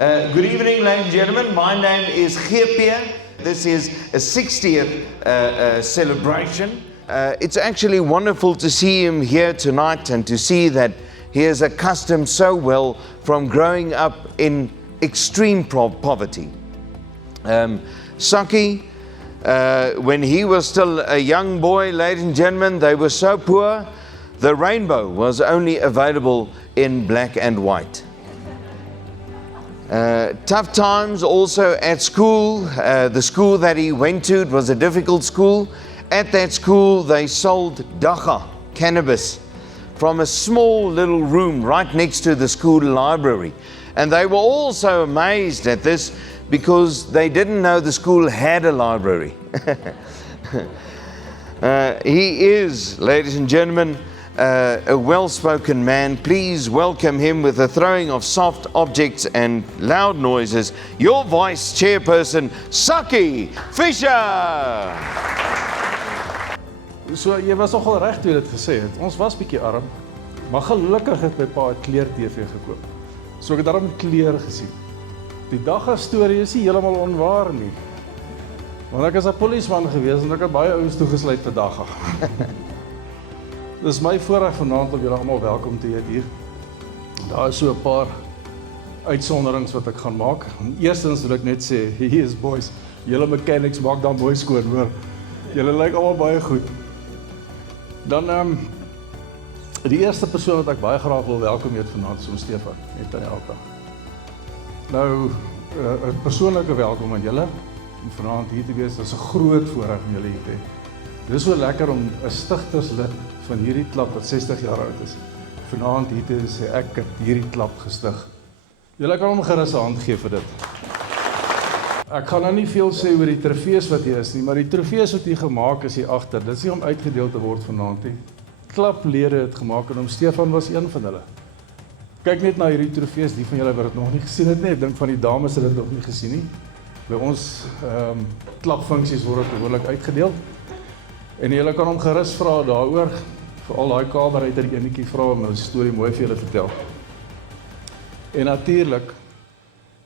Good evening, ladies and gentlemen. My name is Geerpie. This is a 60th celebration. It's actually wonderful to see him here tonight and to see that he is accustomed so well from growing up in extreme poverty. Saki, when he was still a young boy, ladies and gentlemen, they were so poor, the rainbow was only available in black and white. Tough times also at school. The school that he went to, it was a difficult school. At that school, they sold dagga, cannabis, from a small little room right next to the school library. And they were all so amazed at this because they didn't know the school had a library. He is, ladies and gentlemen, a well-spoken man. Please welcome him with the throwing of soft objects and loud noises, your vice chairperson, Saki Fisher. So, jy was nogal reg toe jy dit gesê het. Ons was bietjie arm, maar gelukkig het my pa 'n kleur-TV gekoop. So ek het daarom kleur gesien. Die dagga storie is nie heeltemal onwaar nie. Want ek is 'n polisieman gewees en ek het baie ouens toegesluit vir dagga. Dis my voorreg vanaand om julle almal welkom te heet hier. Daar is so 'n paar uitsonderings wat ek gaan maak. Eerstens wil ek net sê, hier is boys, julle mechanics maak dan mooi skoon, hoor. Julle lyk almal baie goed. Dan die eerste persoon wat ek baie graag wil welkom heet vanaand is om Stefan, net aan die altaar. Nou, 'n persoonlike welkom aan julle om vanaand hier te wees. Dit is 'n groot voorreg om julle hier te hê. Dit is so lekker om 'n stigterslid van hierdie klub wat 60 jaar oud is, vanaand hier te sê ek het hierdie klub gestig. Julle kan hom gerus 'n hand gee vir dit. Ek gaan nou nie veel sê oor die trofees wat hier is nie, maar die trofees wat hier gemaak is hier agter, dit is nie om uitgedeel te word vanaand nie. Klublede het gemaak en om Stefan was een van hulle. Kyk net na hierdie trofees, die van julle wat dit nog nie gesien het nie, ek dink van die dames het dit nog nie gesien nie. By ons klubfunksies word dit behoorlik uitgedeel. En julle kan hom gerus vra daaroor, veral daai kamerryter enetjie vra om 'n storie mooi vir julle vertel. En natuurlik,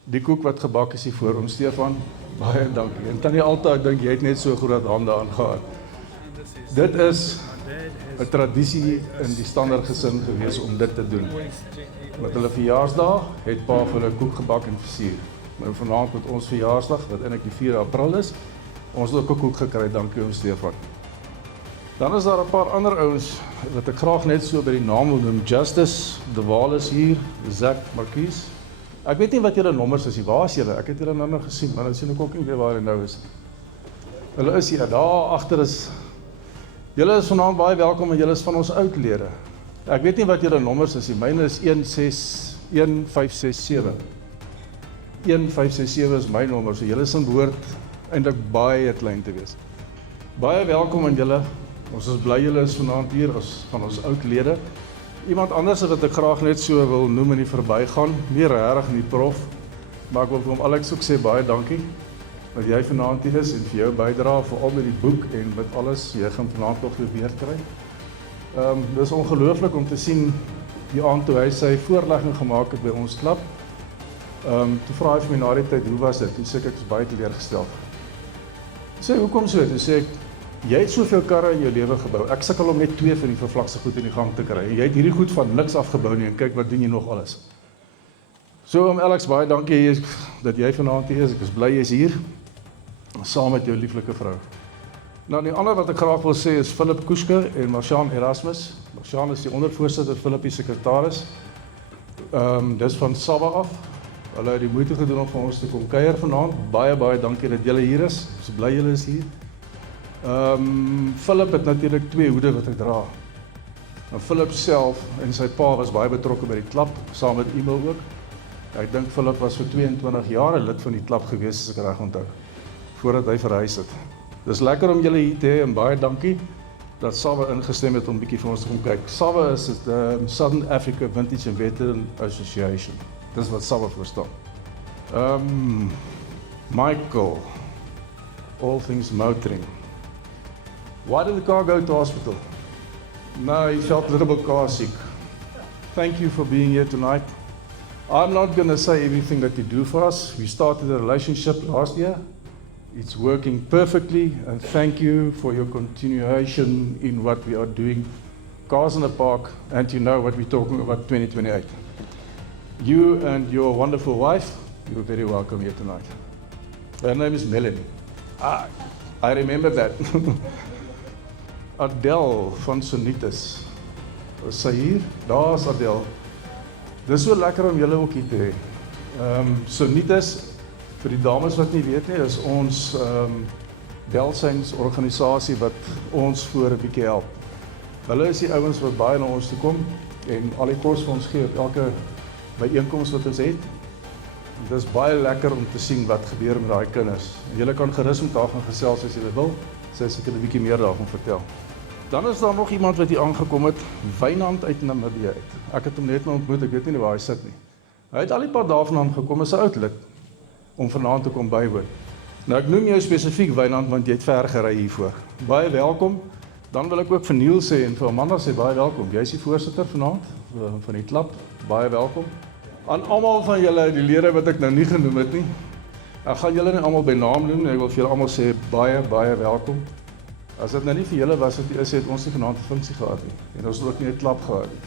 die koek wat gebak is hier voor om Stefan, baie dankie. En tannie Alta, ek dink jy het net so groot hande aangehad. Dit is 'n tradisie in die standaard gesin gewees om dit te doen. Met hulle verjaarsdag het pa vir hulle koek gebak en versier. Nou vanaand met ons verjaarsdag, wat eintlik die 4 April is, ons het ook 'n koek gekry, dankie om Stefan. Dan is daar 'n paar ander ouens wat ek graag net so by die naam wil noem. Justice, De Waal is hier, Zak Markies. Ek weet nie wat julle nommers is, waar is julle? Ek het julle nou nog gesien, maar nou sien ek ook nie weer waar hulle nou is. Hulle is hier, daar agter is. Julle is vanaand baie welkom en julle is van ons oudlede. Ek weet nie wat julle nommers is, myne is 1567. 1567 is my nommer, so julle sin behoort eintlik baie klein te wees. Baie welkom aan julle. Ons is bly julle is vanaand hier as van ons oudlede. Iemand anders wat ek graag net so wil noem in die verbygaan, nie regtig nie prof, maar ek wil vir hom Alex ook sê baie dankie dat jy vanaand hier is en vir jou bydrae veral met die boek en met alles. Jy gaan vanaand nog weer kry. Dis ongelooflik om te sien die aand toe hy sy voorlegging gemaak het by ons klub. Toe vra hy vir my na die tyd, hoe was dit? Toe sê ek is baie teleurgesteld. Sê, hoekom so? Toe sê ek, jy het soveel karre in jou lewe gebou. Ek sukkel om net 2 van die vervlakse goed in die gang te kry. Jy het hierdie goed van niks afgebou nie en kyk wat doen jy nog alles. So Alex, baie dankie dat jy vanaand hier is. Ek is bly jy is hier saam met jou lieflike vrou. Nou die ander wat ek graag wil sê is Philip Koeske en Marciaan Erasmus. Marciaan is die ondervoorsitter, Philip die sekretaris. Dis van Sabba af. Hulle het die moeite gedoen om vir ons te kom kuier vanaand. Baie dankie dat julle hier is. Ons is bly julle is hier. Philip het natuurlik 2 hoede wat ek dra. Nou Philip self en sy pa was baie betrokke by die klub, saam met Emil ook. Ek dink Philip was vir 22 jaar 'n lid van die klub gewees, as ek reg onthou, voordat hy verhuis het. Dis lekker om julle hier te hê en baie dankie dat Sabba ingestem het om bietjie vir ons te kom kyk. Sabba is die Southern Africa Vintage and Veteran Association. Dis wat Sabba verstaan. Michael, all things motoring. Why did the car go to hospital? No, he felt a little bit car sick. Thank you for being here tonight. I'm not going to say everything that you do for us. We started a relationship last year. It's working perfectly, and thank you for your continuation in what we are doing. Cars in the Park, and you know what we're talking about 2028. You and your wonderful wife, you're very welcome here tonight. Her name is Melanie. I remember that. Adele van Sonitas. Is sy hier? Daar's Adele. Dis so lekker om julle ook hier te hê. Sonitas, vir die dames wat nie weet nie, is ons welsynsorganisasie wat ons voor 'n bietjie help. Hulle is die ouens wat baie na ons toe kom en al die kos vir ons gee op elke byeenkoms wat ons het. Dit is baie lekker om te sien wat gebeur met daai kinders. En julle kan gerus met haar gaan gesels as julle wil. Sy sê 'n bietjie meer daarvan vertel. Dan is daar nog iemand wat hier aangekom het, Wynand uit Namibië uit. Ek het hom net nou ontmoet, ek weet nie waar hy sit nie. Hy het al die paar dae vanaand gekom, is 'n oud lid om vanaand te kom bywoon. Nou ek noem jou spesifiek Wynand want jy het ver gery hiervoor. Baie welkom. Dan wil ek ook vir Neil sê en vir Amanda sê baie welkom. Jy is die voorsitter vanaand van die klub. Baie welkom. Aan almal van julle, die lede wat ek nou nie genoem het nie. Ek gaan julle nie almal by naam noem nie. Ek wil vir julle almal sê baie welkom. As dit nou nie vir julle was wat jy is, het ons nie vanaand 'n funksie gehad nie. En ons het ook nie 'n klub gehad nie.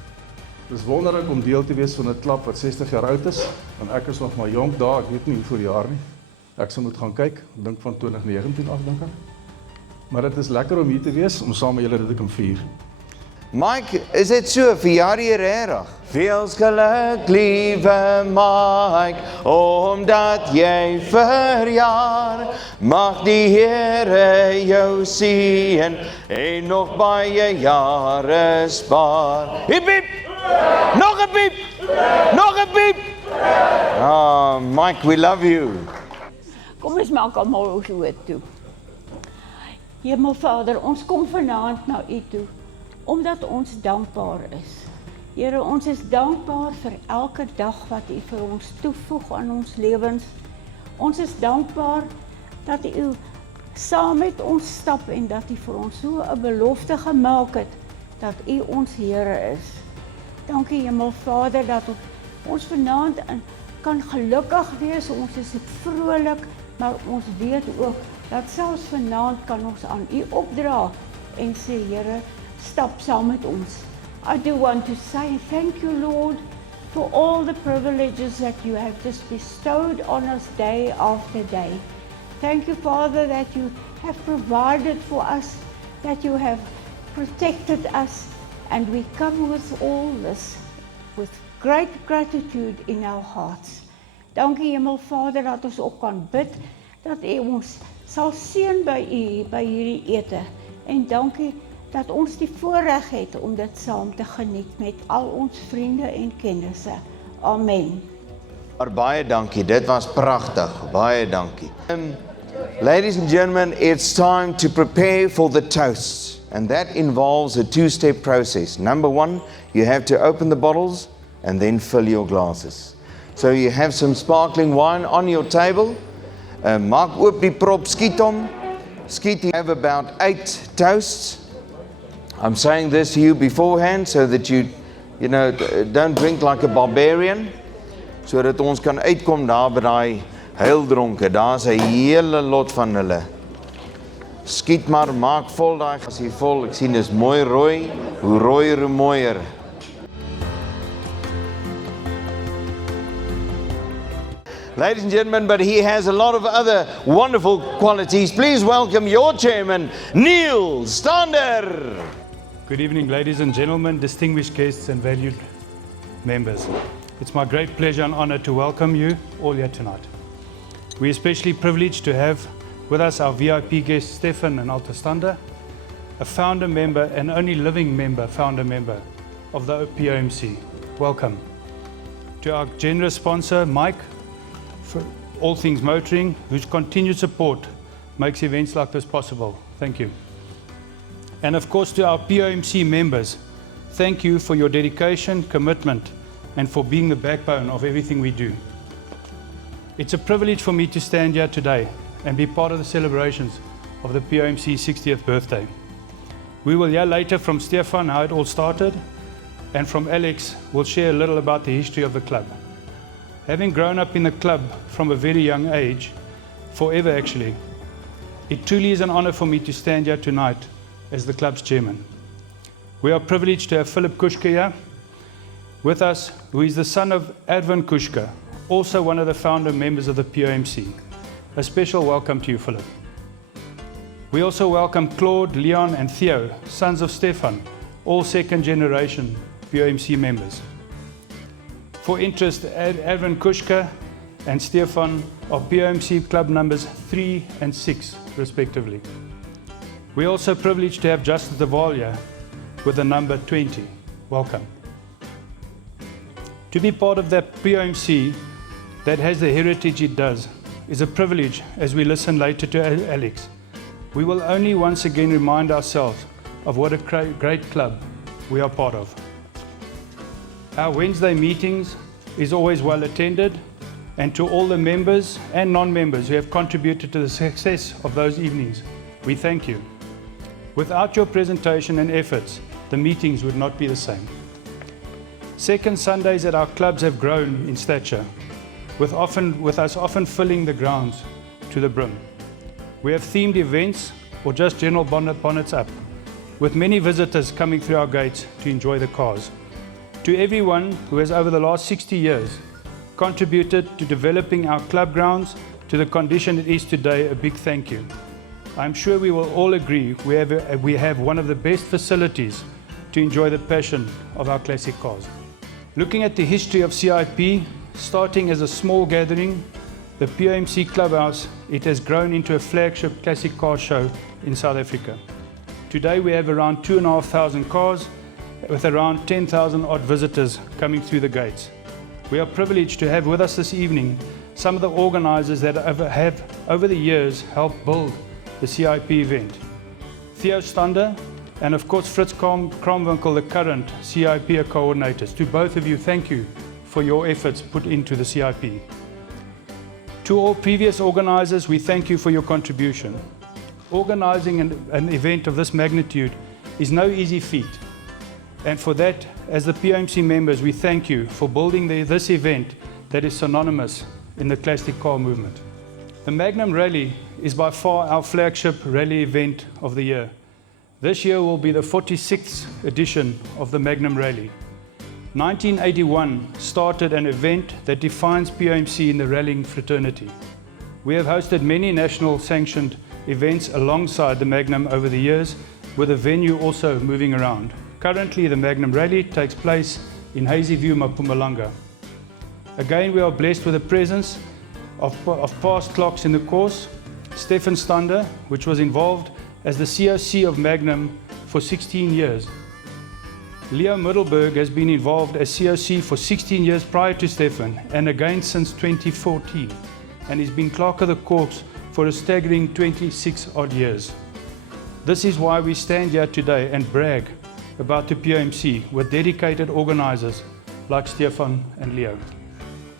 Dit is wonderlik om deel te wees van 'n klub wat 60 jaar oud is. En ek is nog maar jonk daar, ek weet nie hoeveel jaar nie. Ek sal moet gaan kyk, dink van 2019 af dink ek. Maar dit is lekker om hier te wees, om saam met julle dit te kan vier. Mike, is dit so, verjaar jy regtig? Feels geluk, liewe Mike, omdat jy verjaar. Mag die Here jou seën en nog baie jare spaar. Hiep, hiep! Nog 'n piep! Nog 'n piep! Ah, Mike, we love you. Kom ons maak almal ons oë toe. Hemelvader, ons kom vanaand na U toe, omdat ons dankbaar is. Here, ons is dankbaar vir elke dag wat U vir ons toevoeg aan ons lewens. Ons is dankbaar dat U saam met ons stap en dat U vir ons so 'n belofte gemaak het, dat U ons Here is. Dankie Hemelvader, dat ons vanaand kan gelukkig wees, ons is vrolik, maar ons weet ook, dat selfs vanaand kan ons aan U opdra en sê, Here, stap saam met ons. I do want to say thank you, Lord, for all the privileges that you have just bestowed on us day after day. Thank you, Father, that you have provided for us, that you have protected us, and we come with all this, with great gratitude in our hearts. Dankie, Hemelvader, dat ons ook kan bid, dat U ons sal seën by U, by hierdie ete. En dankie dat ons die voorreg het om dit saam te geniet met al ons vriende en kennisse. Amen. Maar baie dankie, dit was pragtig, baie dankie. Ladies and gentlemen, it's time to prepare for the toasts, and that involves a two-step process. Number one, you have to open the bottles and then fill your glasses. So you have some sparkling wine on your table. Maak oop die prop, skiet hom. Skiet, you have about 8 toasts. I'm saying this to you beforehand so that you don't drink like a barbarian, so dat ons kan uitkom daar by daai heildronke. Daar's 'n hele lot van hulle. Skiet maar, maak vol daai gas hier vol. Ek sien dis mooi rooi, hoe rooier hoe mooier. Ladies and gentlemen, but he has a lot of other wonderful qualities. Please welcome your chairman, Neil Stander. Good evening, ladies and gentlemen, distinguished guests and valued members. It's my great pleasure and honor to welcome you all here tonight. We're especially privileged to have with us our VIP guest, Stefan and Alta Stander, a founder member and only living member, founder member of the POMC. Welcome. To our generous sponsor, Mike, for all things motoring, whose continued support makes events like this possible. Thank you. And of course to our POMC members, thank you for your dedication, commitment, and for being the backbone of everything we do. It's a privilege for me to stand here today and be part of the celebrations of the POMC's 60th birthday. We will hear later from Stefan how it all started, and from Alex we'll share a little about the history of the club. Having grown up in the club from a very young age, forever actually, it truly is an honor for me to stand here tonight as the club's chairman. We are privileged to have Philip Kushka here with us, who is the son of Advin Kushka, also one of the founder members of the POMC. A special welcome to you, Philip. We also welcome Claude, Leon and Theo, sons of Stefan, all second generation POMC members. For interest, Advin Kushka and Stefan are POMC club numbers 3 and 6 respectively. We are also privileged to have Justice Davalia with the number 20. Welcome. To be part of that POMC that has the heritage it does is a privilege as we listen later to Alex. We will only once again remind ourselves of what a great club we are part of. Our Wednesday meetings is always well attended, and to all the members and non-members who have contributed to the success of those evenings, we thank you. Without your presentation and efforts, the meetings would not be the same. Second Sundays at our clubs have grown in stature, with us often filling the grounds to the brim. We have themed events or just general bonnets up, with many visitors coming through our gates to enjoy the cars. To everyone who has over the last 60 years contributed to developing our club grounds to the condition it is today, a big thank you. I'm sure we will all agree we have one of the best facilities to enjoy the passion of our classic cars. Looking at the history of CIP, starting as a small gathering, the POMC Clubhouse, it has grown into a flagship classic car show in South Africa. Today we have around 2,500 cars with around 10,000 odd visitors coming through the gates. We are privileged to have with us this evening some of the organizers that have over the years helped build the CIP event. Theo Stander and of course Fritz Kromwinkel, the current CIP coordinators. To both of you, thank you for your efforts put into the CIP. To all previous organizers, we thank you for your contribution. Organizing an event of this magnitude is no easy feat. And for that, as the POMC members, we thank you for building this event that is synonymous in the classic car movement. The Magnum Rally is by far our flagship rally event of the year. This year will be the 46th edition of the Magnum Rally. 1981 started an event that defines POMC in the rallying fraternity. We have hosted many national sanctioned events alongside the Magnum over the years, with the venue also moving around. Currently, the Magnum Rally takes place in Hazyview, Mpumalanga. Again, we are blessed with the presence of past clocks in the course. Stefan Stander, which was involved as the COC of Magnum for 16 years. Leo Middelberg has been involved as COC for 16 years prior to Stefan, and again since 2014, and he's been Clerk of the Corps for a staggering 26 odd years. This is why we stand here today and brag about the POMC with dedicated organizers like Stefan and Leo.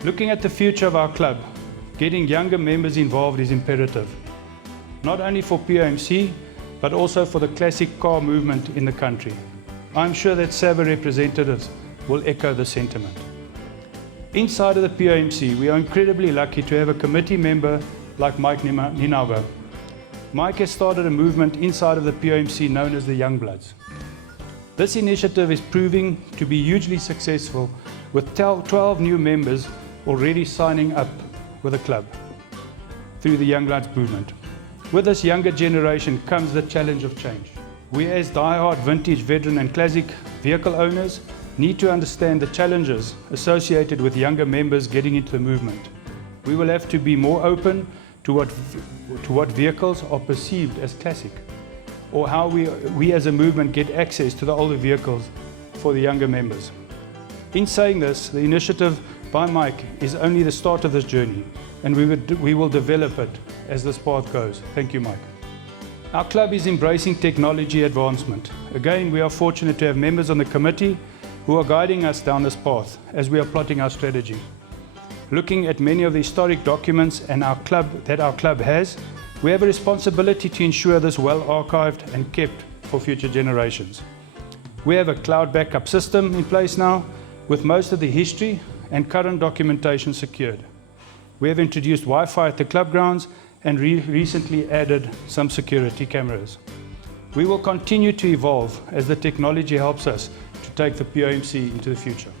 Looking at the future of our club, getting younger members involved is imperative, not only for POMC, but also for the classic car movement in the country. I'm sure that SAVA representatives will echo the sentiment. Inside of the POMC, we are incredibly lucky to have a committee member like Mike Ninauga. Mike has started a movement inside of the POMC known as the Youngbloods. This initiative is proving to be hugely successful, with 12 new members already signing up with the club through the Youngbloods movement. With this younger generation comes the challenge of change. We as die-hard vintage, veteran and classic vehicle owners need to understand the challenges associated with younger members getting into the movement. We will have to be more open to what vehicles are perceived as classic, or how we as a movement get access to the older vehicles for the younger members. In saying this, the initiative by Mike is only the start of this journey, and we will develop it as this path goes. Thank you, Mike. Our club is embracing technology advancement. Again, we are fortunate to have members on the committee who are guiding us down this path as we are plotting our strategy. Looking at many of the historic documents and our club has, we have a responsibility to ensure this well archived and kept for future generations. We have a cloud backup system in place now, with most of the history and current documentation secured. We have introduced Wi-Fi at the club grounds and recently added some security cameras. We will continue to evolve as the technology helps us to take the POMC into the future.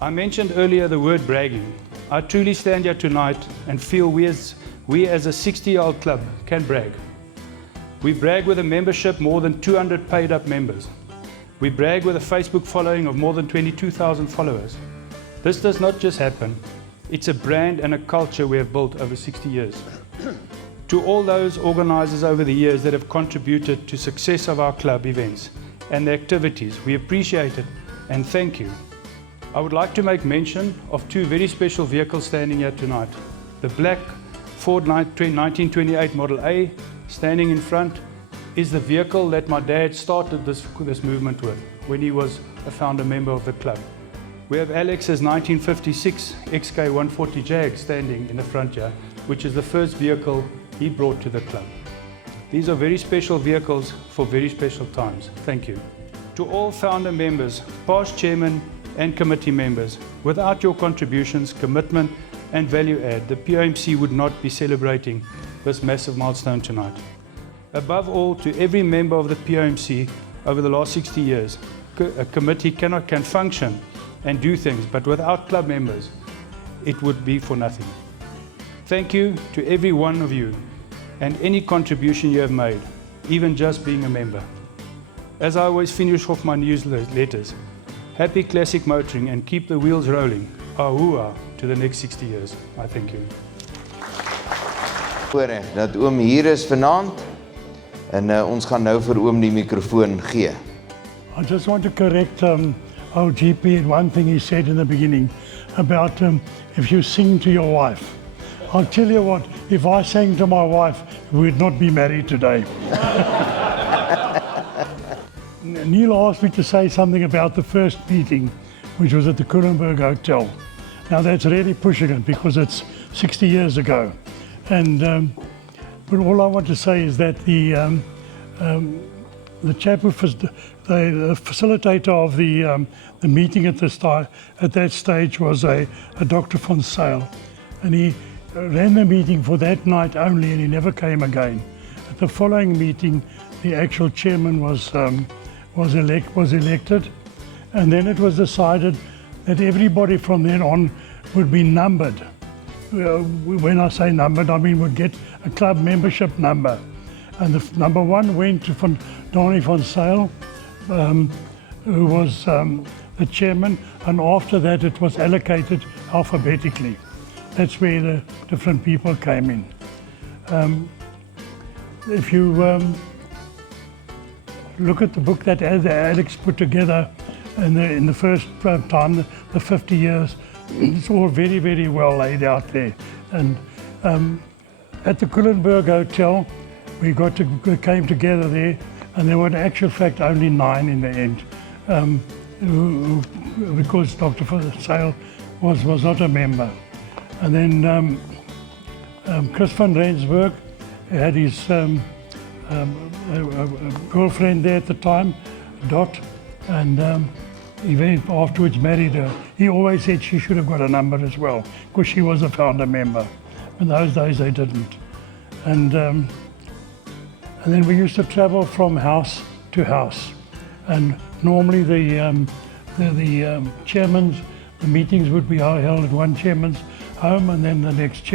I mentioned earlier the word bragging. I truly stand here tonight and feel we as a 60-year-old club can brag. We brag with a membership more than 200 paid up members. We brag with a Facebook following of more than 22,000 followers. This does not just happen. It's a brand and a culture we have built over 60 years. To all those organizers over the years that have contributed to success of our club events and the activities, we appreciate it and thank you. I would like to make mention of two very special vehicles standing here tonight. The black Ford 1928 Model A standing in front is the vehicle that my dad started this movement with when he was a founder member of the club. We have Alex's 1956 XK140 Jag standing in the front here, which is the first vehicle he brought to the club. These are very special vehicles for very special times. Thank you. To all founder members, past chairman and committee members, without your contributions, commitment and value add, the POMC would not be celebrating this massive milestone tonight. Above all, to every member of the POMC over the last 60 years, a committee can function and do things, but without club members, it would be for nothing. Thank you to every one of you and any contribution you have made, even just being a member. As I always finish off my newsletters, happy classic motoring and keep the wheels rolling. Ahua to the next 60 years. I thank you. Voorreg dat oom hier is vanaand en ons gaan nou vir oom die mikrofoon gee. I just want to correct our GP in one thing he said in the beginning about if you sing to your wife. I'll tell you what, if I sang to my wife, we would not be married today. Neil asked me to say something about the first meeting, which was at the Kulenberg Hotel. Now that's really pushing it because it's 60 years ago. And but all I want to say is that the chap who the facilitator of the meeting at that stage was a Dr. von Sale, and he ran the meeting for that night only, and he never came again. At the following meeting, the actual chairman was elected, and then it was decided that everybody from then on would be numbered. When I say numbered, I mean would get a club membership number. And the number one went to Donnie von Sale, who was the chairman, and after that it was allocated alphabetically. That's where the different people came in. If you look at the book that Alex put together in the first time, the 50 years, it's all very, very well laid out there. And at the Kulenberg Hotel, we came together there, and there were in actual fact only 9 in the end, because Dr. Sale was not a member. And then Chris van Rensburg had his girlfriend there at the time, Dot, and he went afterwards married her. He always said she should have got a number as well, because she was a founder member. In those days they didn't. And then we used to travel from house to house. And normally the chairman's, the meetings would be held at one chairman's home, and then the next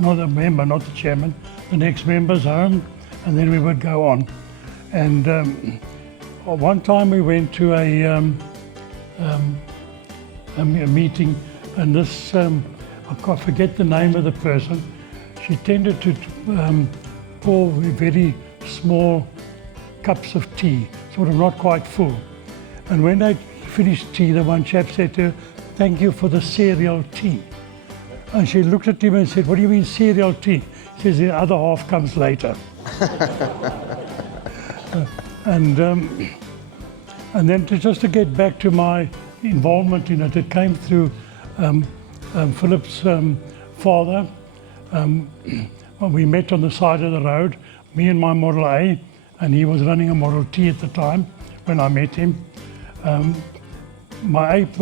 not the member, not the chairman, the next member's home, and then we would go on. And one time we went to a meeting, and this, I forget the name of the person, she tended to pour very small cups of tea, sort of not quite full. And when they finished tea, the one chap said to her, "Thank you for the cereal tea." And she looked at him and said, "What do you mean cereal tea?" He says, "The other half comes later." And then just to get back to my involvement in it, it came through Philip's father. We met on the side of the road, me and my Model A, and he was running a Model T at the time when I met him. My ape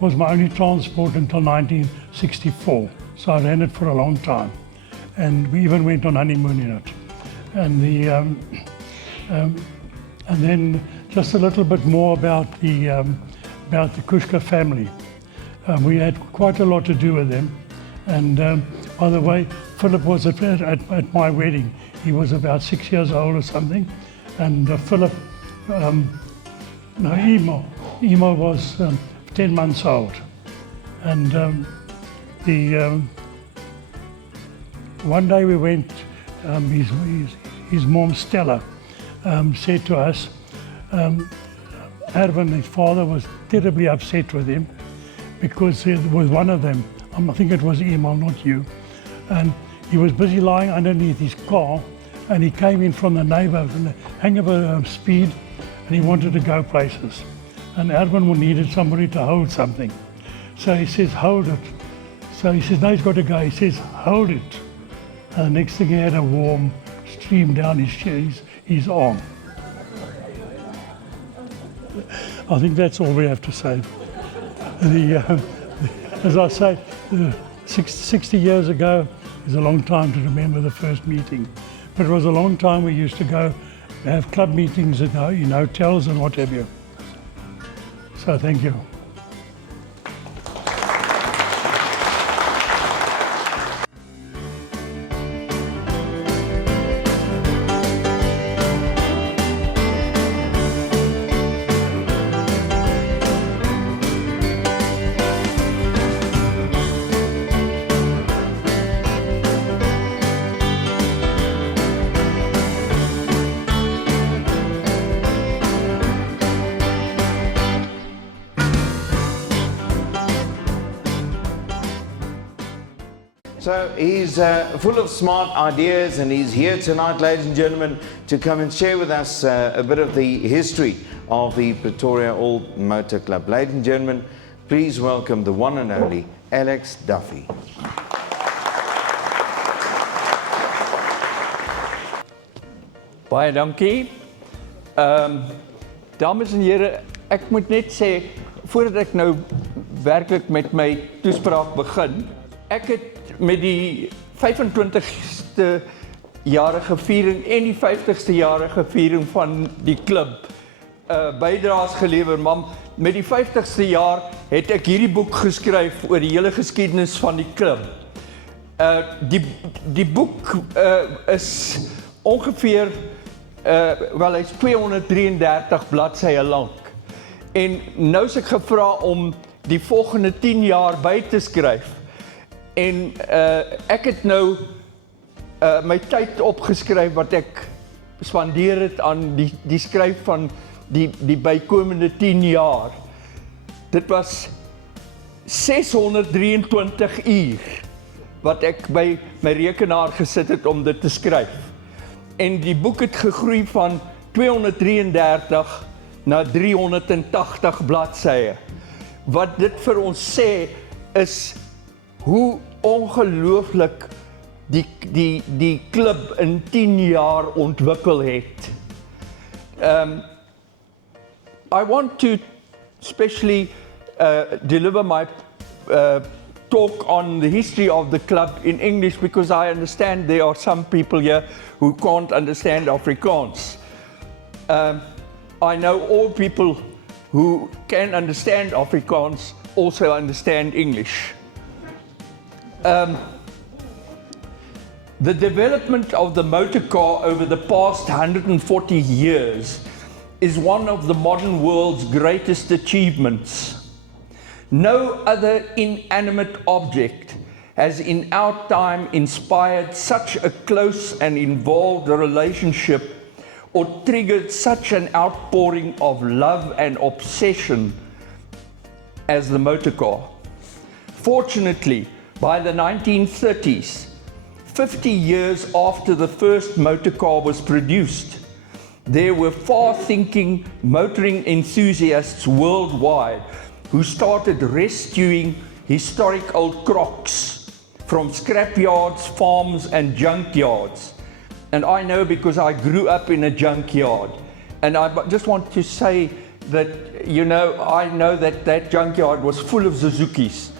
was my only transport until 1964. So I ran it for a long time. And we even went on honeymoon in it. And and then just a little bit more about the Kushka family. We had quite a lot to do with them. And by the way, Philip was at my wedding. He was about 6 years old or something. And Philip, Emo was 10 months old. And one day we went, his mom Stella said to us, Erwin, his father, was terribly upset with him because it was one of them, I think it was Emo, not you, and he was busy lying underneath his car and he came in from the neighbour, from the hang of a speed, and he wanted to go places. And Erwin needed somebody to hold something. So he says, hold it. So he says, no, he's got to go. He says, hold it. And the next thing he had a warm stream down his arm. I think that's all we have to say. As I say, 60 years ago is a long time to remember the first meeting. But it was a long time we used to go have club meetings in hotels and what have you. So thank you. So he's full of smart ideas, and he's here tonight, ladies and gentlemen, to come and share with us a bit of the history of the Pretoria Old Motor Club. Ladies and gentlemen, please welcome the one and only Alex Duffy. Baie dankie. Dames en here, ek moet net sê, voordat ek nou werklik met my toespraak begin, ek het met die 25ste jarige viering en die 50ste jarige viering van die klub bydraes gelewer, maar met die 50ste jaar het ek hierdie boek geskryf oor die hele geskiedenis van die klub. Die boek is ongeveer, wel hy's 233 bladsye lank. En nou is ek gevra om die volgende 10 jaar by te skryf. En ek het nou my tyd opgeskryf wat ek spandeer het aan die skryf van die bykomende 10 jaar. Dit was 623 uur wat ek by my rekenaar gesit het om dit te skryf. En die boek het gegroei van 233 na 380 bladsye. Wat dit vir ons sê is hoe ongelooflik die klub in 10 jaar ontwikkel het. I want to especially deliver my talk on the history of the club in English because I understand there are some people here who can't understand Afrikaans. I know all people who can understand Afrikaans also understand English. The development of the motor car over the past 140 years is one of the modern world's greatest achievements. No other inanimate object has in our time inspired such a close and involved relationship or triggered such an outpouring of love and obsession as the motor car. Fortunately, by the 1930s, 50 years after the first motor car was produced, there were far-thinking motoring enthusiasts worldwide who started rescuing historic old crocs from scrapyards, farms and junkyards. And I know because I grew up in a junkyard. And I just want to say that, you know, I know that that junkyard was full of Suzukis.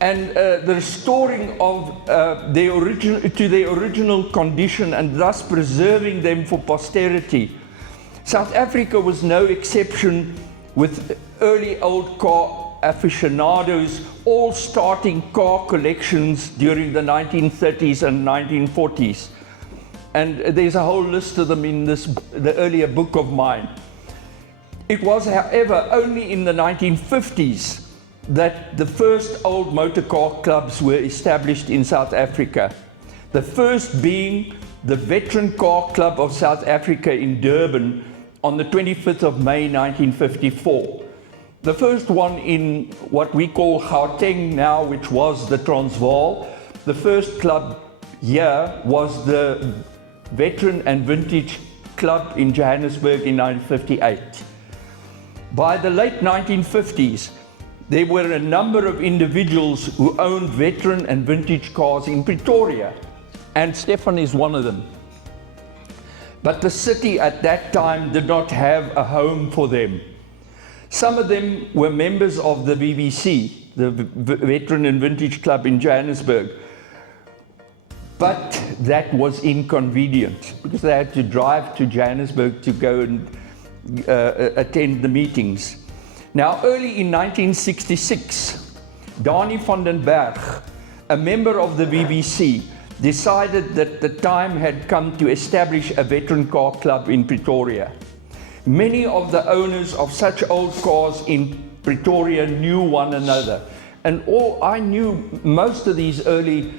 And the restoring of their original condition and thus preserving them for posterity. South Africa was no exception, with early old car aficionados all starting car collections during the 1930s and 1940s. And there's a whole list of them in the earlier book of mine. It was, however, only in the 1950s that the first old motor car clubs were established in South Africa. The first being the Veteran Car Club of South Africa in Durban on the 25th of May 1954. The first one in what we call Gauteng now, which was the Transvaal. The first club here was the Veteran and Vintage Club in Johannesburg in 1958. By the late 1950s, there were a number of individuals who owned veteran and vintage cars in Pretoria, and Stefan is one of them. But the city at that time did not have a home for them. Some of them were members of the VVC, the Veteran and Vintage Club in Johannesburg, but that was inconvenient because they had to drive to Johannesburg to go and attend the meetings. Now, early in 1966, Dani van den Berg, a member of the VVC, decided that the time had come to establish a veteran car club in Pretoria. Many of the owners of such old cars in Pretoria knew one another. And I knew most of these early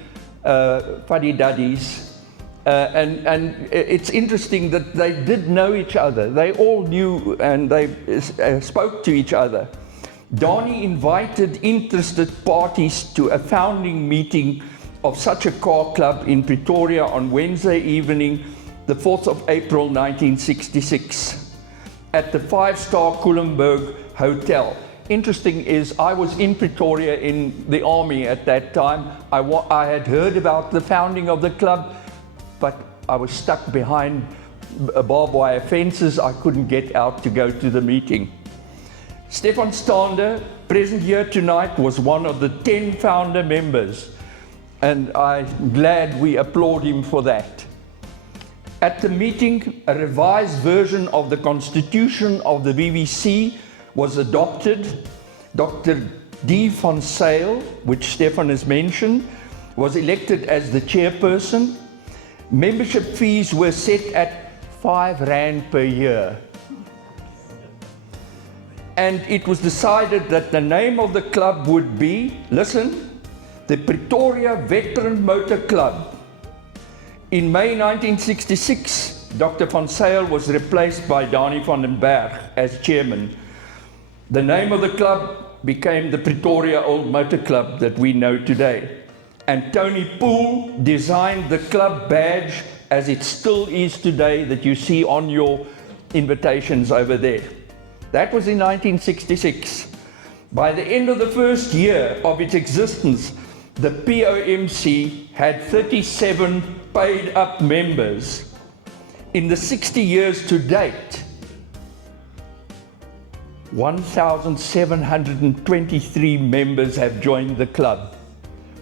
fuddy-duddies. And it's interesting that they did know each other. They all knew and they spoke to each other. Dani invited interested parties to a founding meeting of such a car club in Pretoria on Wednesday evening, the 4th of April 1966, at the 5-star Kulenburg Hotel. Interesting is, I was in Pretoria in the army at that time. I had heard about the founding of the club, but I was stuck behind barbed wire fences. I couldn't get out to go to the meeting. Stefan Stander, present here tonight, was one of the 10 founder members, and I'm glad we applaud him for that. At the meeting, a revised version of the constitution of the VVC was adopted. Dr. D. van Zyl, which Stefan has mentioned, was elected as the chairperson. Membership fees were set at R5 per year. And it was decided that the name of the club would be, listen, the Pretoria Veteran Motor Club. In May 1966, Dr. van Zyl was replaced by Dani van den Berg as chairman. The name of the club became the Pretoria Old Motor Club that we know today. And Tony Poole designed the club badge as it still is today that you see on your invitations over there. That was in 1966. By the end of the first year of its existence, the POMC had 37 paid up members. In the 60 years to date, 1,723 members have joined the club,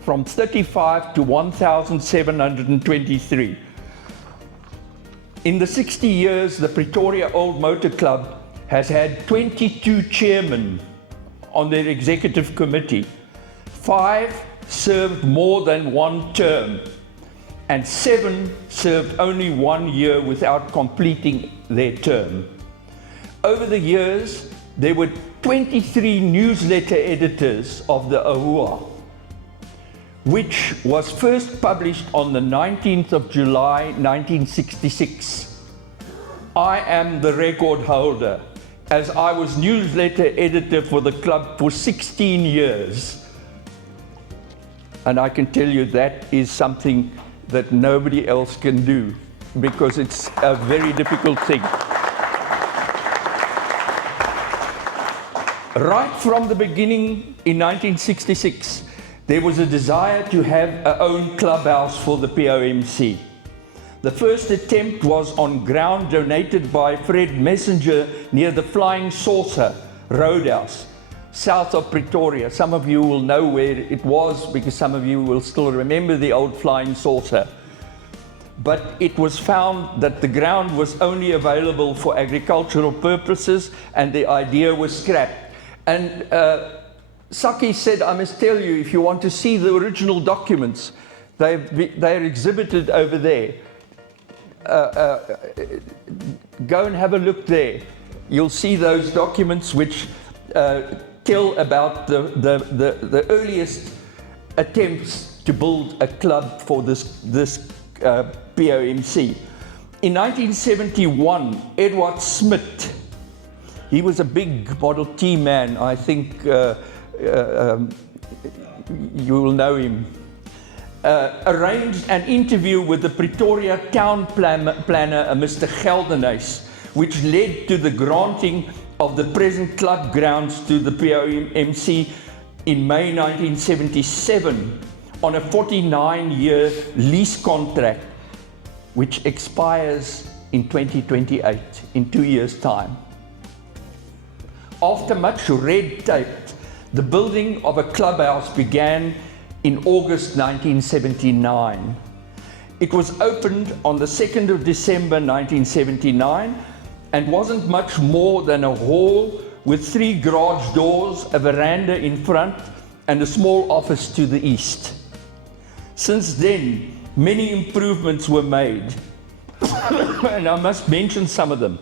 from 35 to 1,723. In the 60 years, the Pretoria Old Motor Club has had 22 chairmen on their executive committee. 5 served more than 1 term, and 7 served only 1 year without completing their term. Over the years, there were 23 newsletter editors of the AHUA, which was first published on the 19th of July 1966. I am the record holder, as I was newsletter editor for the club for 16 years. And I can tell you that is something that nobody else can do, because it's a very difficult thing. Right from the beginning in 1966, there was a desire to have our own clubhouse for the POMC. The first attempt was on ground donated by Fred Messenger near the Flying Saucer Roadhouse, south of Pretoria. Some of you will know where it was because some of you will still remember the old Flying Saucer. But it was found that the ground was only available for agricultural purposes and the idea was scrapped. And Saki said, I must tell you, if you want to see the original documents, they're exhibited over there. Go and have a look there. You'll see those documents which tell about the earliest attempts to build a club for this POMC. In 1971, Edward Smith, he was a big Model T man, I think you will know him, arranged an interview with the Pretoria town planner, Mr. Geldenhuys, which led to the granting of the present club grounds to the POMC in May 1977 on a 49-year lease contract, which expires in 2028, in 2 years' time. After much red tape, the building of a clubhouse began in August 1979. It was opened on the 2nd of December 1979 and wasn't much more than a hall with 3 garage doors, a veranda in front, and a small office to the east. Since then, many improvements were made, and I must mention some of them.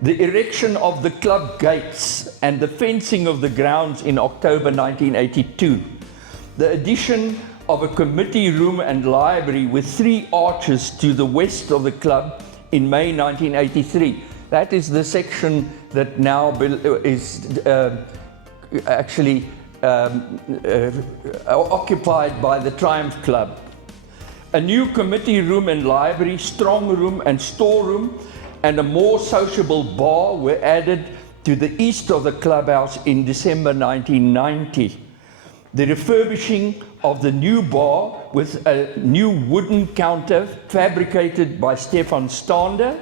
The erection of the club gates and the fencing of the grounds in October 1982. The addition of a committee room and library with 3 arches to the west of the club in May 1983. That is the section that now is actually occupied by the Triumph Club. A new committee room and library, strong room and storeroom, and a more sociable bar were added to the east of the clubhouse in December 1990. The refurbishing of the new bar with a new wooden counter fabricated by Stefan Stander,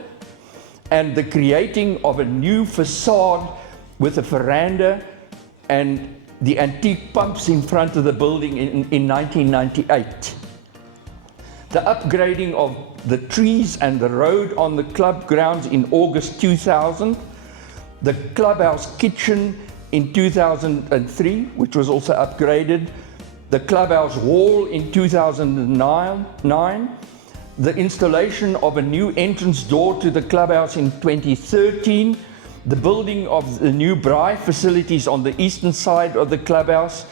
and the creating of a new facade with a veranda and the antique pumps in front of the building in 1998. The upgrading of the trees and the road on the club grounds in August 2000, the clubhouse kitchen in 2003, which was also upgraded, the clubhouse hall in 2009, the installation of a new entrance door to the clubhouse in 2013, the building of the new braai facilities on the eastern side of the clubhouse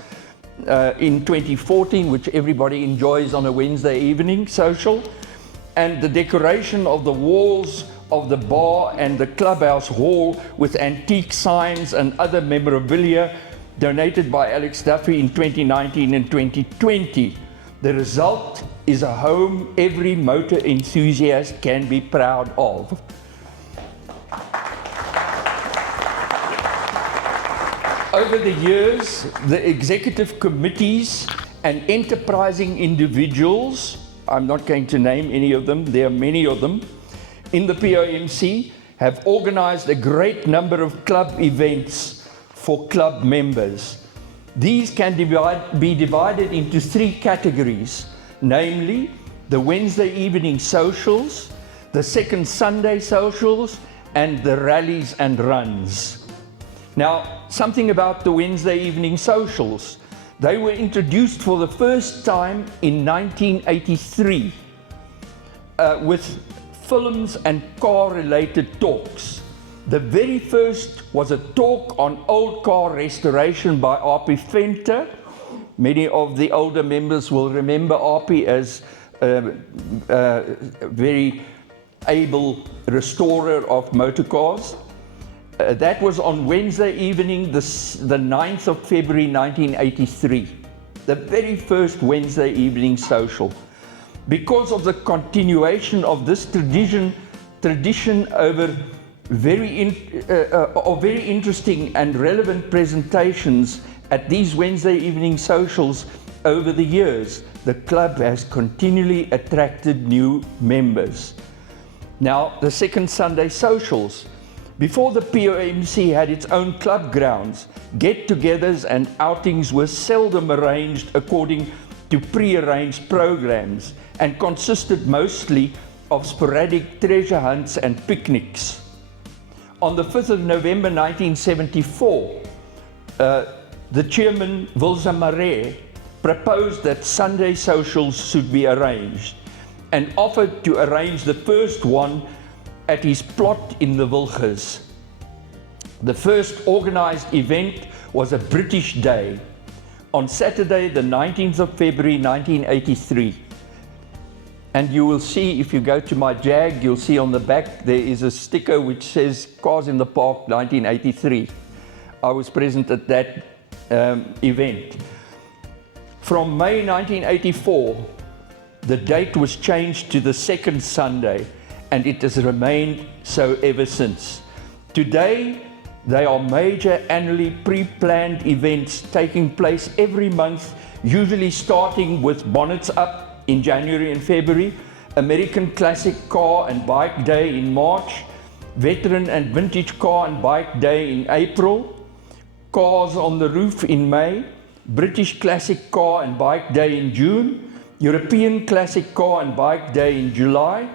in 2014, which everybody enjoys on a Wednesday evening social, and the decoration of the walls of the bar and the clubhouse hall with antique signs and other memorabilia donated by Alex Duffy in 2019 and 2020. The result is a home every motor enthusiast can be proud of. Over the years, the executive committees and enterprising individuals, I'm not going to name any of them, there are many of them, in the POMC have organized a great number of club events for club members. These can be divided into 3 categories, namely the Wednesday evening socials, the second Sunday socials, and the rallies and runs. Now, something about the Wednesday evening socials. They were introduced for the first time in 1983 with films and car-related talks. The very first was a talk on old car restoration by R.P. Venter. Many of the older members will remember R.P. as a very able restorer of motor cars. That was on Wednesday evening, the 9th of February 1983, the very first Wednesday evening social. Because of the continuation of this tradition over very interesting and relevant presentations at these Wednesday evening socials over the years, the club has continually attracted new members. Now, the second Sunday socials. Before the POMC had its own club grounds, get-togethers and outings were seldom arranged according to pre-arranged programs and consisted mostly of sporadic treasure hunts and picnics. On the 5th of November 1974, the chairman, Wilza Maree, proposed that Sunday socials should be arranged and offered to arrange the first one at his plot in the Wilges. The first organized event was a British Day on Saturday, the 19th of February 1983. And you will see, if you go to my Jag, you'll see on the back there is a sticker which says Cars in the Park 1983. I was present at that event. From May 1984, the date was changed to the second Sunday, and it has remained so ever since. Today, they are major annually pre-planned events taking place every month, usually starting with Bonnets Up in January and February, American Classic Car and Bike Day in March, Veteran and Vintage Car and Bike Day in April, Cars on the Roof in May, British Classic Car and Bike Day in June, European Classic Car and Bike Day in July,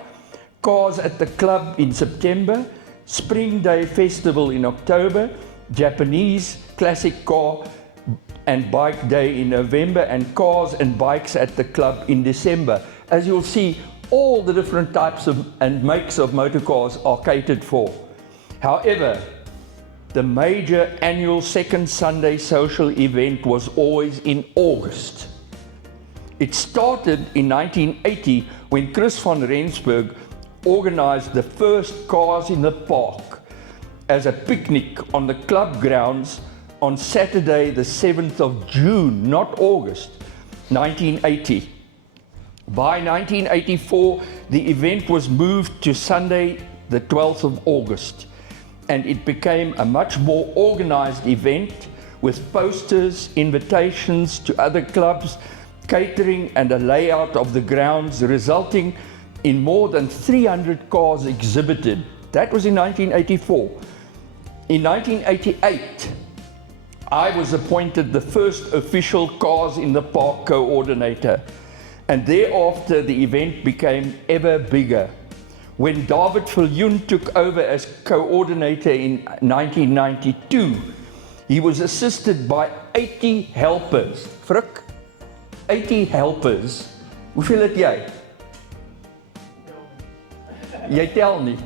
Cars at the Club in September, Spring Day Festival in October, Japanese Classic Car and Bike Day in November, and Cars and Bikes at the Club in December. As you'll see, all the different types of and makes of motor cars are catered for. However, the major annual second Sunday social event was always in August. It started in 1980 when Chris van Rensburg organized the first Cars in the Park as a picnic on the club grounds on Saturday the 7th of June, not August, 1980. By 1984, the event was moved to Sunday the 12th of August, and it became a much more organized event with posters, invitations to other clubs, catering and a layout of the grounds, resulting in more than 300 cars exhibited. That was in 1984. In 1988, I was appointed the first official Cars in the Park coordinator, and thereafter the event became ever bigger. When David Viljoen took over as coordinator in 1992, he was assisted by 80 helpers. Frik, 80 helpers. Hoeveel het jy? Jy tel nie.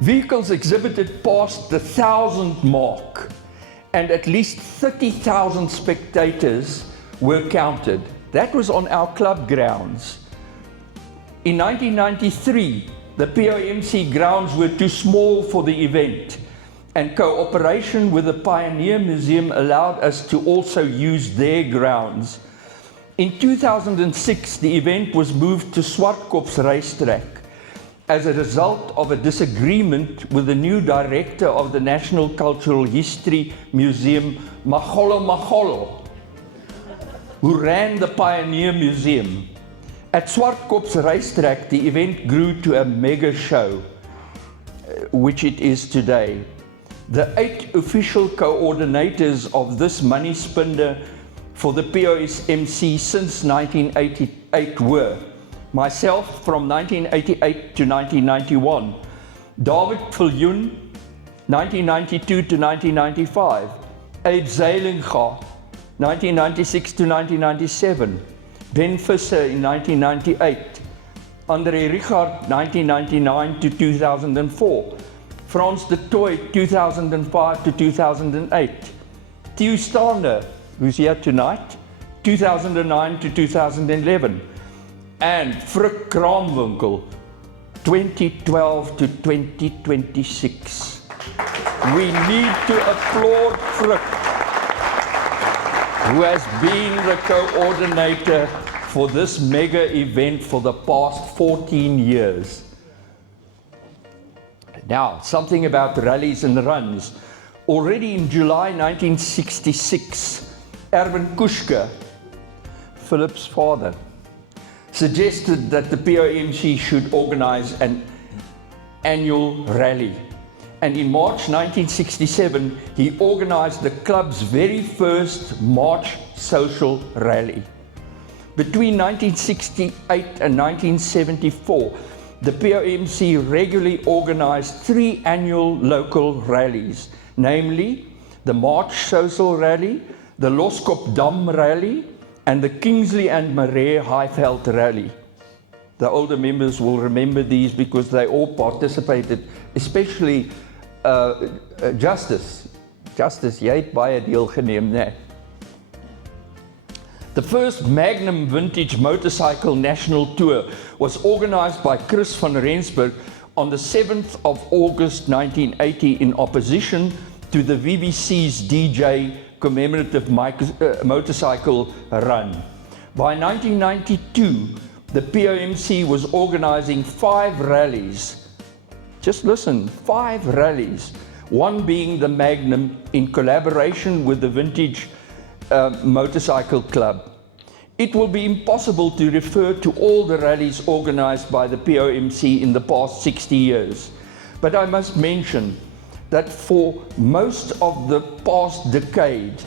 Vehicles exhibited passed the 1,000 mark, and at least 30,000 spectators were counted. That was on our club grounds. In 1993, the POMC grounds were too small for the event, and cooperation with the Pioneer Museum allowed us to also use their grounds. In 2006, the event was moved to Swartkop's racetrack as a result of a disagreement with the new director of the National Cultural History Museum, Magolo, who ran the Pioneer Museum. At Swartkop's racetrack, the event grew to a mega show, which it is today. The 8 official coordinators of this money spender for the POMC since 1988 were myself from 1988 to 1991, David Viljoen 1992 to 1995, Abe Zeilinga 1996 to 1997, Ben Visser in 1998, André Richard 1999 to 2004, Frans de Toy 2005 to 2008, Theo Stander, who's here tonight, 2009 to 2011, and Frik Kraamwinkel, 2012 to 2026. We need to applaud Frik, who has been the coordinator for this mega event for the past 14 years. Now, something about rallies and runs. Already in July 1966, Erwin Kuschke, Philip's father, suggested that the POMC should organize an annual rally. And in March 1967, he organized the club's very first March social rally. Between 1968 and 1974, the POMC regularly organized 3 annual local rallies, namely the March Social Rally, the Loskop Dam Rally, and the Kingsley and Marais Highveld Rally. The older members will remember these because they all participated, especially Justice. Justice, jy het baie deelgeneem, né? The first Magnum Vintage Motorcycle National Tour was organized by Chris van Rensburg on the 7th of August 1980 in opposition to the VBC's DJ commemorative motorcycle run. By 1992, the POMC was organizing 5 rallies. Just listen, 5 rallies, one being the Magnum in collaboration with the Vintage Motorcycle Club. It will be impossible to refer to all the rallies organized by the POMC in the past 60 years, but I must mention that for most of the past decade,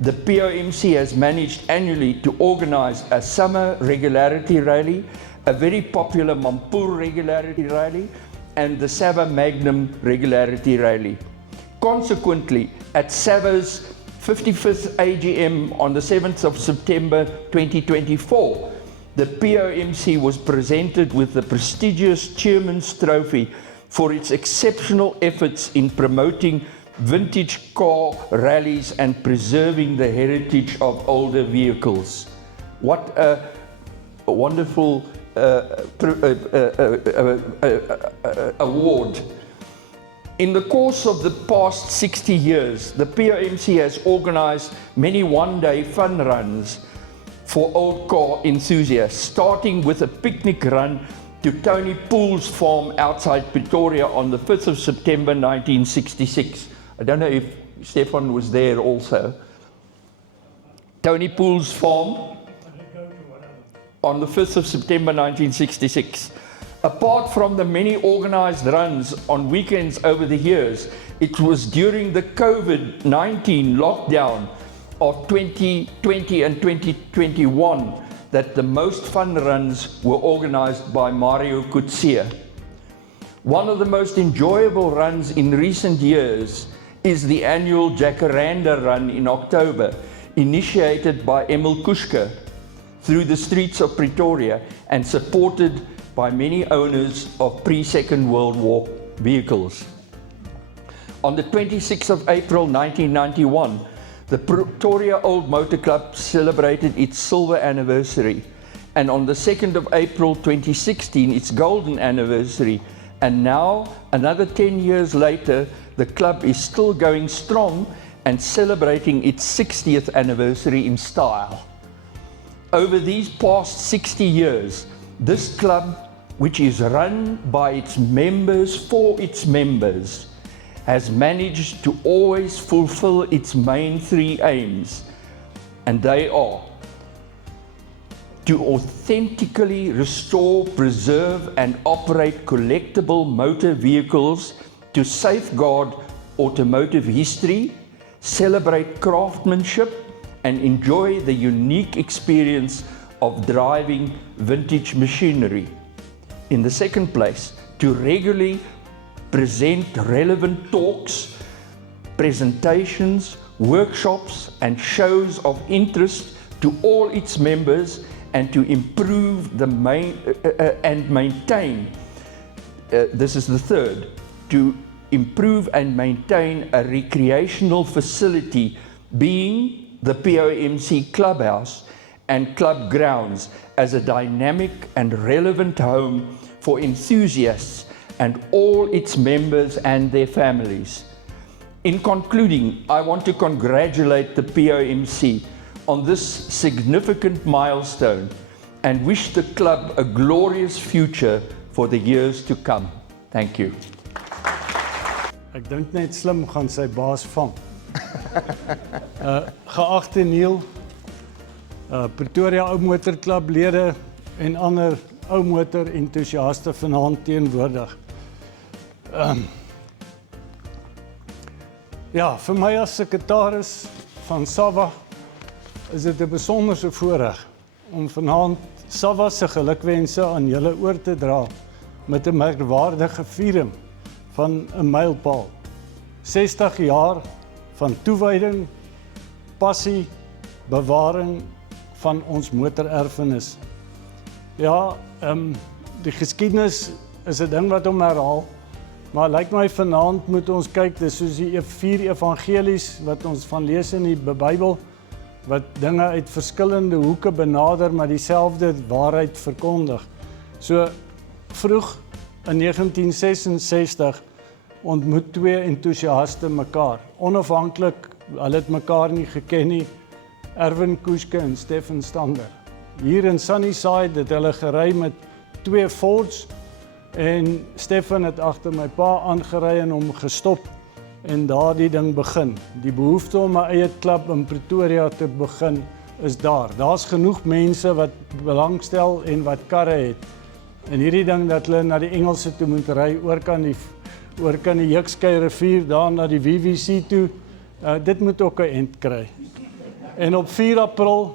the POMC has managed annually to organize a summer regularity rally, a very popular Mampoer regularity rally, and the Sava Magnum regularity rally. Consequently, at Sava's 55th AGM on the 7th of September 2024, the POMC was presented with the prestigious Chairman's Trophy for its exceptional efforts in promoting vintage car rallies and preserving the heritage of older vehicles. What a wonderful award. In the course of the past 60 years, the POMC has organized many one-day fun runs for old car enthusiasts, starting with a picnic run to Tony Poole's farm outside Pretoria on the 5th of September 1966. I don't know if Stefan was there also. Tony Poole's farm on the 5th of September 1966. Apart from the many organized runs on weekends over the years, it was during the COVID-19 lockdown of 2020 and 2021 that the most fun runs were organized by Mario Coetzee. One of the most enjoyable runs in recent years is the annual Jacaranda run in October, initiated by Emil Kuschke through the streets of Pretoria and supported by many owners of pre-Second World War vehicles. On the 26th of April 1991, the Pretoria Old Motor Club celebrated its silver anniversary, and on the 2nd of April 2016, its golden anniversary. And now, another 10 years later, the club is still going strong and celebrating its 60th anniversary in style. Over these past 60 years, this club, which is run by its members for its members, has managed to always fulfill its main 3 aims, and they are to authentically restore, preserve and operate collectible motor vehicles, to safeguard automotive history, celebrate craftsmanship and enjoy the unique experience of driving vintage machinery. In the second place, to regularly present relevant talks, presentations, workshops and shows of interest to all its members, and to improve and maintain, this is the third, to improve and maintain a recreational facility, being the POMC clubhouse and club grounds, as a dynamic and relevant home for enthusiasts and all its members and their families. In concluding, I want to congratulate the POMC on this significant milestone and wish the club a glorious future for the years to come. Thank you. Ek dink net slim gaan sy baas vang. Geagte Neil, Pretoria Ou Motor Klub lede en ander ou motor entoesiaste vanaand teenwoordig. Ja, vir my as sekretaris van SAWA is dit 'n besonderse voorreg om vanaand SAWA se gelukwense aan julle oor te dra met 'n merkwaardige viering van 'n mylpaal. 60 jaar van toewyding, passie, bewaring van ons motorerfenis. Ja, die geskiedenis is 'n ding wat hom herhaal, maar lyk my vanaand moet ons kyk, dis soos die 4 evangelies wat ons van lees in die Bybel, wat dinge uit verskillende hoeke benader, maar dieselfde waarheid verkondig. So vroeg in 1966 ontmoet 2 entoesiaste mekaar. Onafhanklik, hulle het mekaar nie geken nie. Erwin Koeske en Stefan Stander. Hier in Sunnyside het hulle gery met 2 Fords en Stefan het agter my pa aangery en hom gestop en daar die ding begin. Die behoefte om 'n eie klub in Pretoria te begin is daar. Daar's genoeg mense wat belangstel en wat karre het. En hierdie ding dat hulle na die Engelse toe moet ry oor kan die Jukskei rivier daar na die WWC toe, dit moet ook 'n end kry. En op 4 April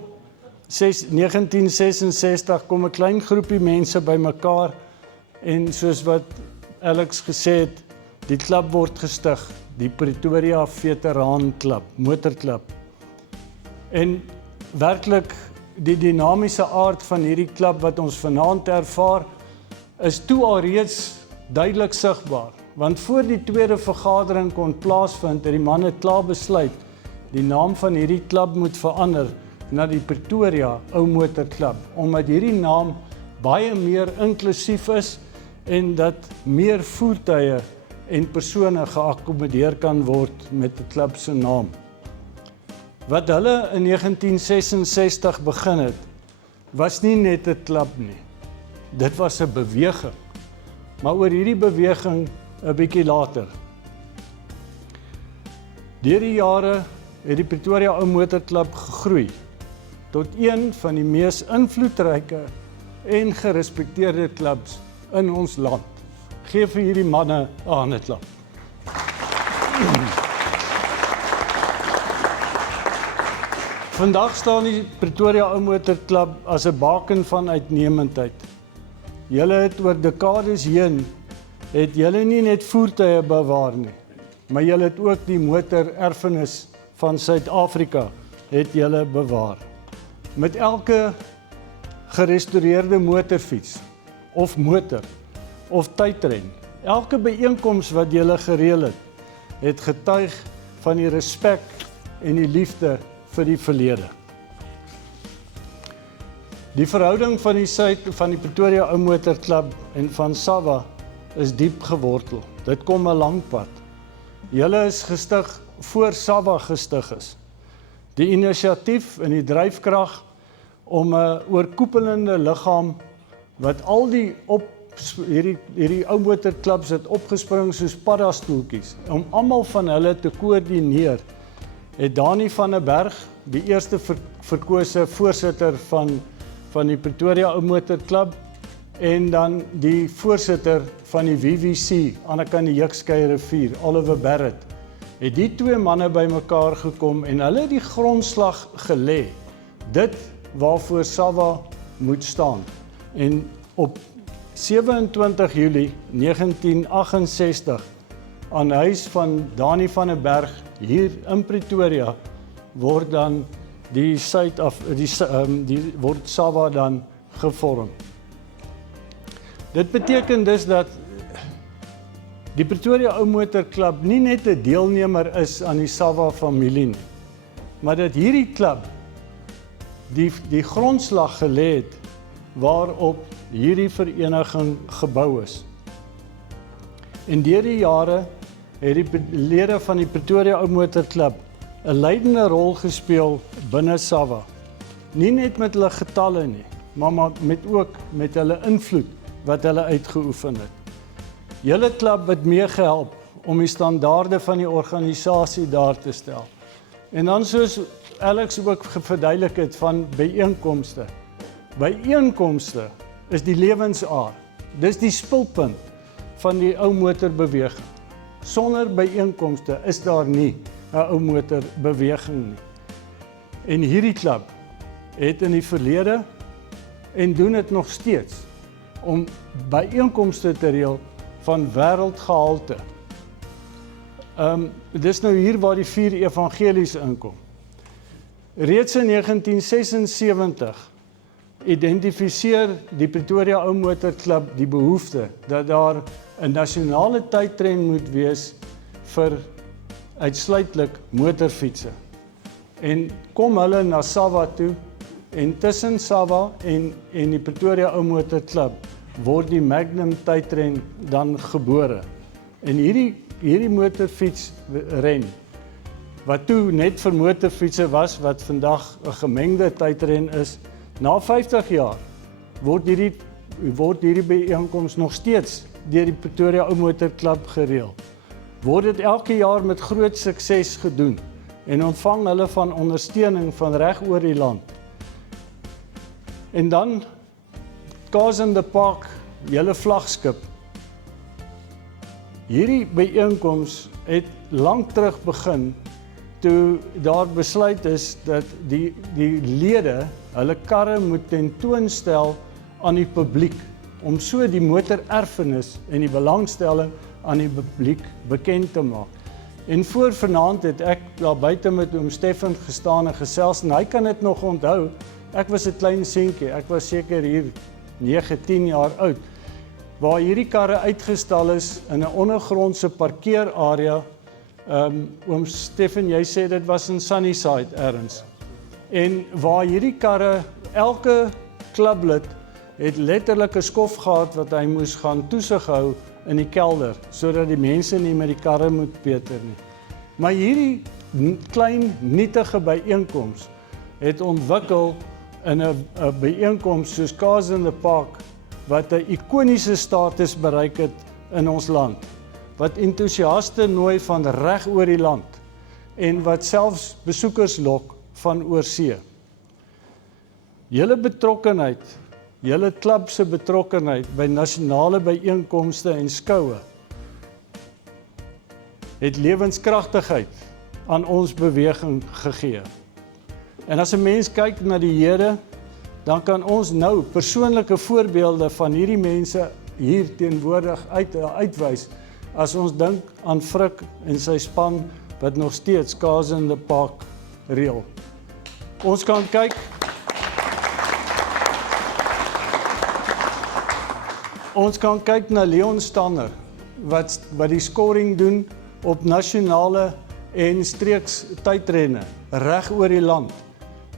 1966 kom 'n klein groepie mense bymekaar en soos wat Alex gesê het, die klub word gestig, die Pretoria Veteraan Klub, motorklub. En werklik die dinamiese aard van hierdie klub wat ons vanaand ervaar, is toe alreeds duidelik sigbaar. Want voor die tweede vergadering kon plaasvind, het die manne klaar besluit, die naam van hierdie klub moet verander na die Pretoria Ou Motor Klub, omdat hierdie naam baie meer inklusief is en dat meer voertuie en persone geakkommodeer kan word met die klub se naam. Wat hulle in 1966 begin het, was nie net 'n klub nie. Dit was 'n beweging. Maar oor hierdie beweging 'n bietjie later. Deur die jare het die Pretoria Ou Motor Klub gegroei tot een van die mees invloedryke en gerespekteerde klubs in ons land. Geef vir hierdie manne 'n handeklap. Vandag staan die Pretoria Ou Motor Klub as 'n baken van uitnemendheid. Julle het oor dekades heen, het julle nie net voertuie bewaar nie, maar julle het ook die motorerfenis van Suid-Afrika het julle bewaar. Met elke gerestoreerde motorfiets, of motor, of tydren, elke byeenkoms wat julle gereël het getuig van die respek en die liefde vir die verlede. Die verhouding van die Pretoria Ou Motor Klub en van SAWA is diep gewortel. Dit kom 'n lang pad. Julle is gestig voor SAWA gestig is. Die inisiatief en die dryfkrag om 'n oorkoepelende liggaam wat al die hierdie ou motorklubs het opgespring soos paddastoeltjies, om almal van hulle te koördineer, het Dani van der Berg, die eerste verkose voorsitter van die Pretoria Ou Motor Klub, en dan die voorsitter van die WWC, aan die kant die Jukskei rivier, Oliver Barrett, het die 2 manne bymekaar gekom en hulle het die grondslag gelê, dit waarvoor SAWA moet staan. En op 27 Julie 1968 aan huis van Dani van der Berg hier in Pretoria word dan word SAWA dan gevorm. Dit beteken dus dat die Pretoria Ou Motor Klub nie net 'n deelnemer is aan die SAWA familie nie, maar dat hierdie klub die grondslag gelê het waarop hierdie vereniging gebou is. En deur die jare het die lede van die Pretoria Ou Motor Klub 'n leidende rol gespeel binne SAWA. Nie net met hulle getalle nie, maar ook met hulle invloed wat hulle uitgeoefen het. Julle klub het meegehelp om die standaarde van die organisasie daar te stel. En dan soos Alex ook verduidelik het van byeenkomste. Byeenkomste is die lewensaard. Dis die spulpunt van die ou motorbeweging. Sonder byeenkomste is daar nie 'n ou motorbeweging nie. En hierdie klub het in die verlede en doen dit nog steeds om byeenkomste te reël van wêreldgehalte. Dis nou hier waar die 4 evangelies inkom. Reeds in 1976 identifiseer die Pretoria Ou Motor Klub die behoefte dat daar 'n nasionale tydren moet wees vir uitsluitlik motorfietsse. En kom hulle na Sava toe en tussen Sava en die Pretoria Ou Motor Klub word die Magnum tydren dan gebore. En hierdie motorfietsren wat toe net vir motorfietsse was, wat vandag 'n gemengde tydren is, na 50 jaar word hierdie byeenkoms nog steeds deur die Pretoria Ou Motor Klub gereël. Word dit elke jaar met groot sukses gedoen en ontvang hulle van ondersteuning van reg oor die land. En dan Cars in the Park, julle vlaggenskap. Hierdie byeenkoms het lank terug begin toe daar besluit is dat die lede hulle karre moet tentoonstel aan die publiek om so die motorerfenis en die belangstelling aan die publiek bekend te maak. En voor vanaand het ek daar buite met oom Stefan gestaan en gesels en hy kan dit nog onthou. Ek was 'n klein seentjie, ek was seker hier 9, 10 jaar oud, waar hierdie karre uitgestal is in 'n ondergrondse parkeerarea. Oom Stefan, jy sê dit was in Sunnyside ergens. En waar hierdie karre, elke klublid het letterlik 'n skof gehad wat hy moes gaan toesig hou in die kelder, sodat die mense nie met die karre moet peter nie. Maar hierdie klein nietige byeenkoms het ontwikkel in 'n byeenkoms soos Cars in the Park, wat 'n ikoniese status bereik het in ons land, wat entoesiaste nooi van reg oor die land en wat selfs besoekers lok van oorsee. Julle betrokkenheid, julle klub se betrokkenheid by nasionale byeenkomste en skoue het lewenskragtigheid aan ons beweging gegee. En as 'n mens kyk na die Here, dan kan ons nou persoonlike voorbeelde van hierdie mense hier teenwoordig uitwys as ons dink aan Frik en sy span wat nog steeds Cars in the Park reël. Ons kan kyk na Leon Stanner wat die scoring doen op nasionale en streeks tydrenne reg oor die land.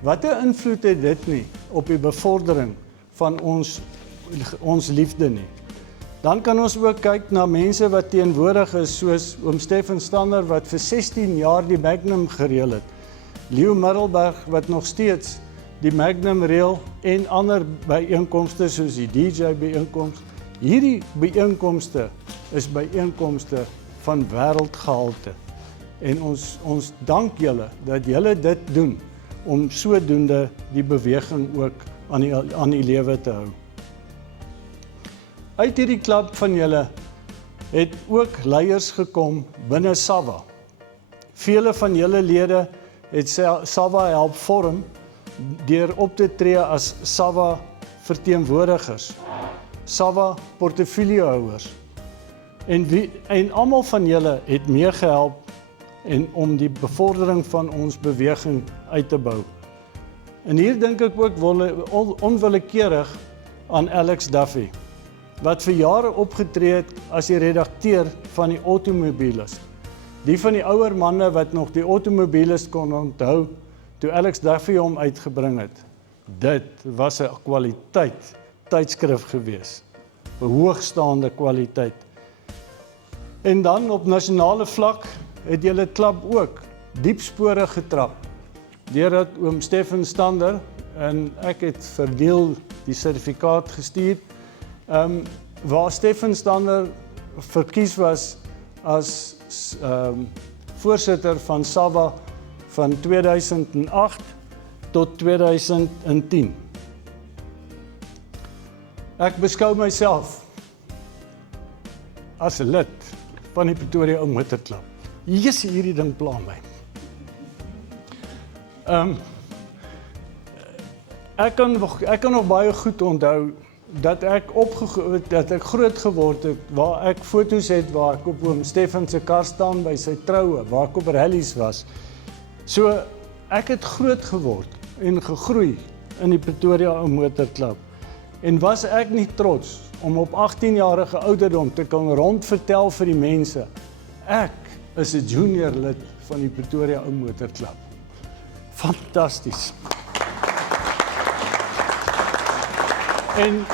Watter invloed het dit nie op die bevordering van ons liefde nie? Dan kan ons ook kyk na mense wat teenwoordig is, soos oom Stefan Stanner wat vir 16 jaar die Magnum gereël het. Leo Middelberg wat nog steeds die Magnum reël en ander byeenkomste soos die DJ byeenkoms. Hierdie byeenkomste is byeenkomste van wêreldgehalte. En ons dank julle dat julle dit doen om sodoende die beweging ook aan die lewe te hou. Uit hierdie klub van julle het ook leiers gekom binne Sava. Vele van julle lede het Sava help vorm deur op te tree as Sava verteenwoordigers, Sava portefeuillehouers. En almal van julle het meegehelp om die bevordering van ons beweging uit te bou. En hier dink ek ook onwillekeurig aan Alex Duffy, wat vir jare opgetree het as die redakteur van die Automobielist. Die van die ouer manne wat nog die Automobielist kon onthou, toe Alex Duffy hom uitgebring het. Dit was 'n kwaliteit tydskrif gewees, 'n hoogstaande kwaliteit. En dan op nasionale vlak het julle klub ook diep spore getrap, deurdat oom Stefan Stander en ek het verdeel die sertifikaat gestuur, waar Stefan Stander verkies was as voorsitter van Sava van 2008 tot 2010. Ek beskou myself as 'n lid van die Pretoria Ou Motorklub. Jessie, hierdie ding pla my. Ek kan nog baie goed onthou dat ek groot geword het, waar ek foto's het waar ek op oom Stefan se kar staan by sy troue, waar ek op rallies was. So, ek het groot geword en gegroei in die Pretoria Ou Motorklub. En was ek nie trots om op 18-jarige ouderdom te kan rondvertel vir die mense, ek is 'n junior lid van die Pretoria Ou Motorklub. Fantasties. En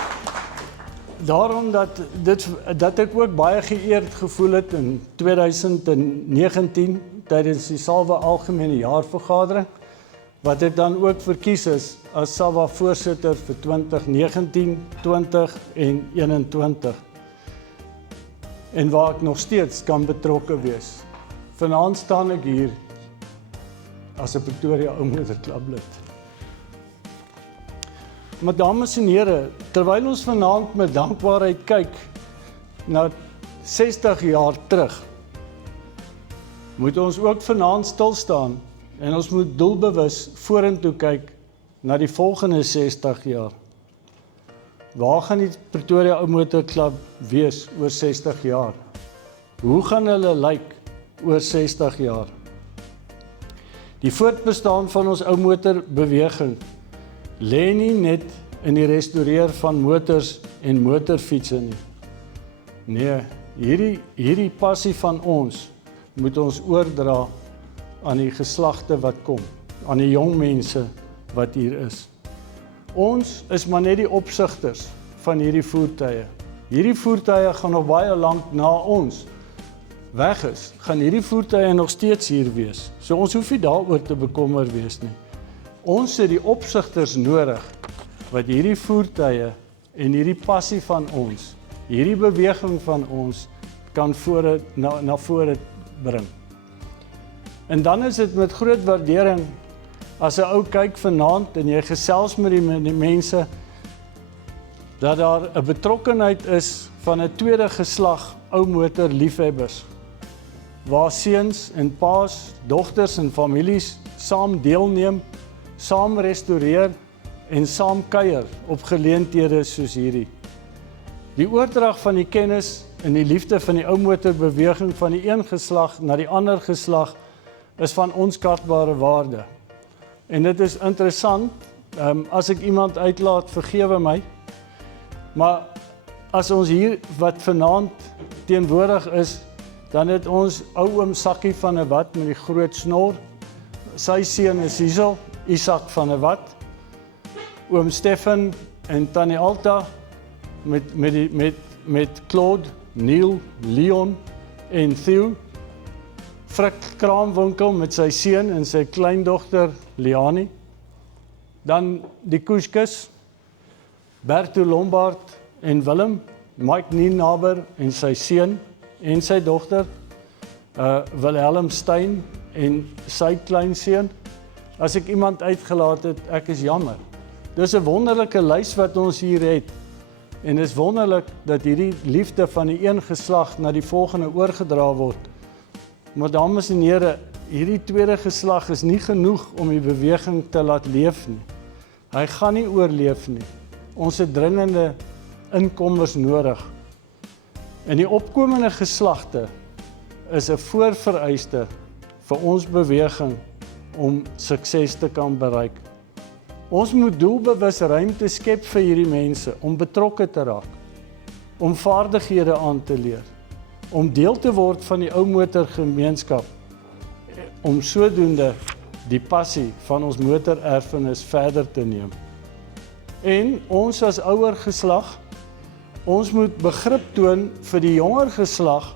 daarom dat ek ook baie geëerd gevoel het in 2019 tydens die Salwa Algemene Jaarvergadering, wat ek dan ook verkies is as Salwa voorsitter vir 2019, 20 en 21. En waar ek nog steeds kan betrokke wees. Vanaand staan ek hier as 'n Pretoria Ou Motorklub lid. Maar dames en here, terwyl ons vanaand met dankbaarheid kyk na 60 jaar terug, moet ons ook vanaand stil staan en ons moet doelbewus vorentoe kyk na die volgende 60 jaar. Waar gaan die Pretoria Ou Motorklub wees oor 60 jaar? Hoe gaan hulle lyk oor 60 jaar? Die voortbestaan van ons ou motorbeweging lê nie net in die restaureer van motors en motorfietsse nie. Nee, hierdie passie van ons moet ons oordra aan die geslagte wat kom, aan die jong mense wat hier is. Ons is maar net die opsigters van hierdie voertuie. Hierdie voertuie gaan nog baie lank na ons weg is, gaan hierdie voertuie nog steeds hier wees. So ons hoef nie daaroor te bekommer wees nie. Ons het die opsigters nodig wat hierdie voertuie en hierdie passie van ons, hierdie beweging van ons kan na vore bring. En dan is dit met groot waardering as 'n ou kyk vanaand en jy gesels met die mense dat daar 'n betrokkenheid is van 'n tweede geslag ou motorliefhebbers waar seuns en paas, dogters en families saam deelneem, saam restaureer en saam kuier op geleenthede soos hierdie. Die oordrag van die kennis en die liefde van die ou motorbeweging van die een geslag na die ander geslag is van onskatbare waarde. En dit is interessant, as ek iemand uitlaat, vergewe my, maar as ons hier wat vanaand teenwoordig is, dan het ons ou oom Sakkie van 'n Wat met die groot snor, sy seun is hierso, Isak van 'n Wat, oom Stefan en tannie Alta met Claude, Neil, Leon en Theo, Frik kraamwinkel met sy seun en sy kleindogter Liani, dan die Koeskus, Berto Lombard en Willem, Mike Nienaber en sy seun en sy dogter, Wilhelm Stein en sy kleinseun. As ek iemand uitgelaat het, ek is jammer. Dis 'n wonderlike lys wat ons hier het. En dit is wonderlik dat hierdie liefde van die een geslag na die volgende oorgedra word. Maar dames en here, hierdie tweede geslag is nie genoeg om die beweging te laat leef nie. Hy gaan nie oorleef nie. Ons het dringende inkommers nodig. En die opkomende geslagte is 'n voorvereiste vir ons beweging om sukses te kan bereik. Ons moet doelbewus ruimte skep vir hierdie mense om betrokke te raak, om vaardighede aan te leer, om deel te word van die ou motorgemeenskap, om sodoende die passie van ons motorerfenis verder te neem. En ons as ouer geslag, ons moet begrip toon vir die jonger geslag,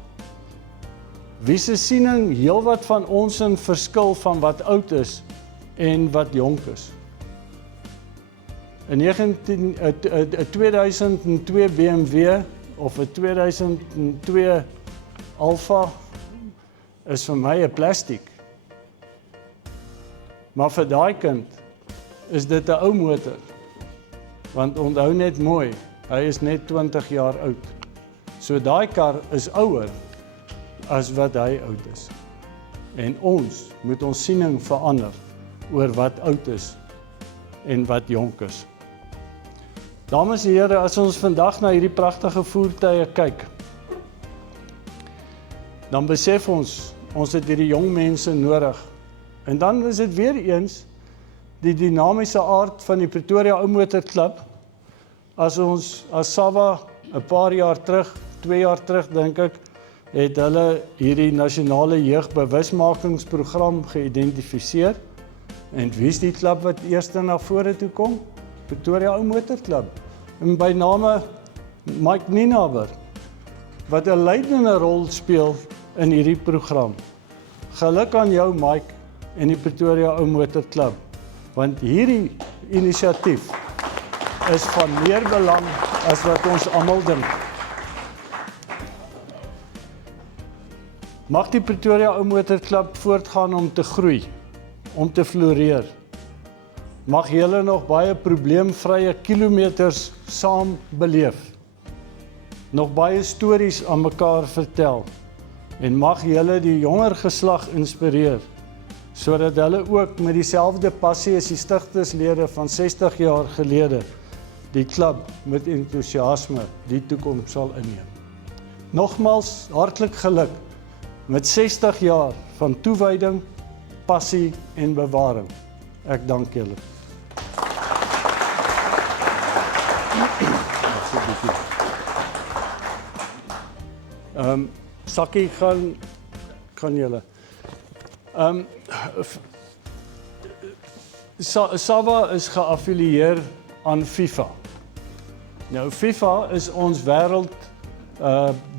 wie se siening heelwat van ons in verskil van wat oud is en wat jonk is. 'n 2002 BMW of 'n 2002 Alfa is vir my 'n plastiek. Maar vir daai kind is dit 'n ou motor. Want onthou net mooi, hy is net 20 jaar oud. So daai kar is ouer as wat hy oud is. En ons moet ons siening verander oor wat oud is en wat jonk is. Dames en here, as ons vandag na hierdie pragtige voertuie kyk, dan besef ons het hierdie jong mense nodig. En dan is dit weer eens die dinamiese aard van die Pretoria Ou Motor Klub. As SAWA 'n paar jaar terug, 2 jaar terug dink ek, het hulle hierdie nasionale jeugbewusmakingsprogram geïdentifiseer. En wie is die klub wat eerste na vore toe kom? Pretoria Ou Motor Klub. En by name Mike Ninaber, wat 'n leidende rol speel in hierdie program. Geluk aan jou, Mike, en die Pretoria Ou Motor Klub, want hierdie inisiatief is van meer belang as wat ons almal dink. Mag die Pretoria Ou Motor Klub voortgaan om te groei, om te floreer. Mag julle nog baie probleemvrye kilometers saam beleef. Nog baie stories aan mekaar vertel. En mag julle die jonger geslag inspireer, sodat hulle ook met dieselfde passie as die stigterslede van 60 jaar gelede die klub met entoesiasme die toekoms sal inneem. Nogmaals hartlik geluk met 60 jaar van toewyding, passie en bewaring. Ek dank julle. Sakkie gaan julle. SAWA is geaffilieer aan FIFA. Nou FIFA is ons wêreld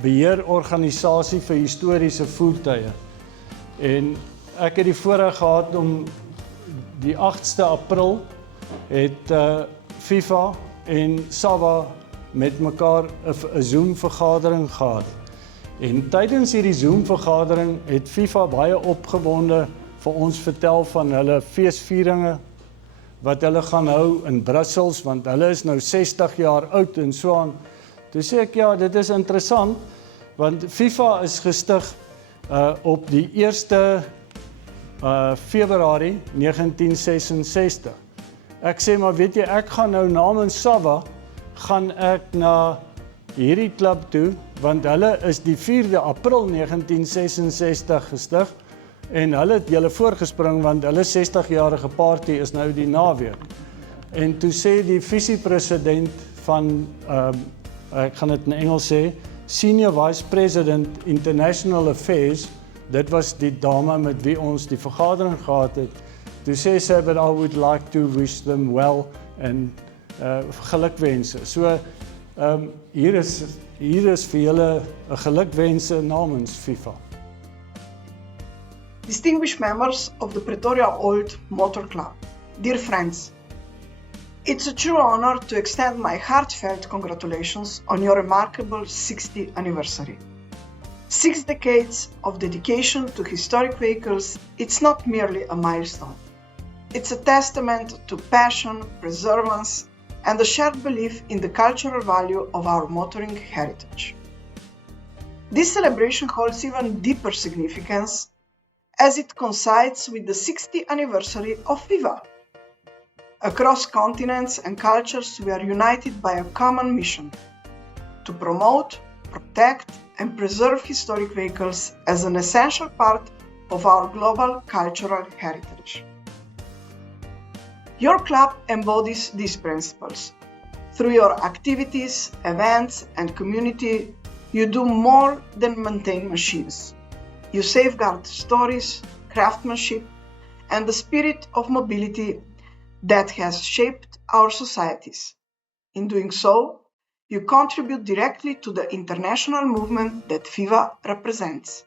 beheerorganisasie vir historiese voertuie. En ek het die voorreg gehad om die 8ste April het FIFA en SAWA met mekaar 'n Zoom-vergadering gehad. En tydens hierdie Zoom-vergadering het FIFA baie opgewonde vir ons vertel van hulle feesvieringe wat hulle gaan hou in Brussels, want hulle is nou 60 jaar oud en so aan. Toe sê ek, ja, dit is interessant, want FIFA is gestig op die 1 Februarie 1966. Ek sê, maar weet jy, ek gaan nou namens SAWA, gaan ek na hierdie klub toe, want hulle is die 4 April 1966 gestig, en hulle het julle voorgespring, want hulle 60-jarige party is nou die naweek. En toe sê die visiepresident van, ek gaan dit in Engels sê, Senior Vice President International Affairs, dit was die dame met wie ons die vergadering gehad het, toe sê sy, but I would like to wish them well, en gelukwense. So, hier is vir julle 'n gelukwense namens FIFA. Distinguished members of the Pretoria Old Motor Club, dear friends, it's a true honor to extend my heartfelt congratulations on your remarkable 60th anniversary. 6 decades of dedication to historic vehicles, it's not merely a milestone. It's a testament to passion, perseverance, and the shared belief in the cultural value of our motoring heritage. This celebration holds even deeper significance as it coincides with the 60th anniversary of FIFA. Across continents and cultures, we are united by a common mission: to promote, protect, and preserve historic vehicles as an essential part of our global cultural heritage. Your club embodies these principles. Through your activities, events, and community, you do more than maintain machines. You safeguard stories, craftsmanship, and the spirit of mobility that has shaped our societies. In doing so, you contribute directly to the international movement that FIFA represents.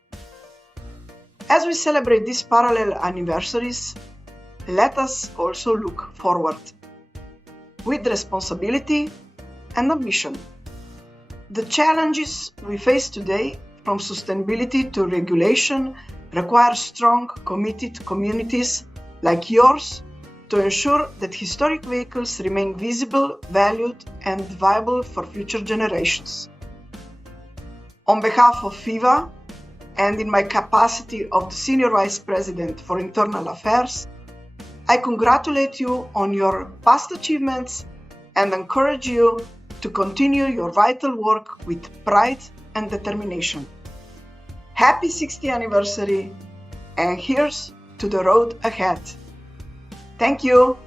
As we celebrate these parallel anniversaries, let us also look forward with responsibility and ambition. The challenges we face today, from sustainability to regulation, require strong, committed communities like yours, to ensure that historic vehicles remain visible, valued, and viable for future generations. On behalf of FIFA, and in my capacity of the Senior Vice President for Internal Affairs, I congratulate you on your past achievements and encourage you to continue your vital work with pride and determination. Happy 60th anniversary, and here's to the road ahead. Thank you.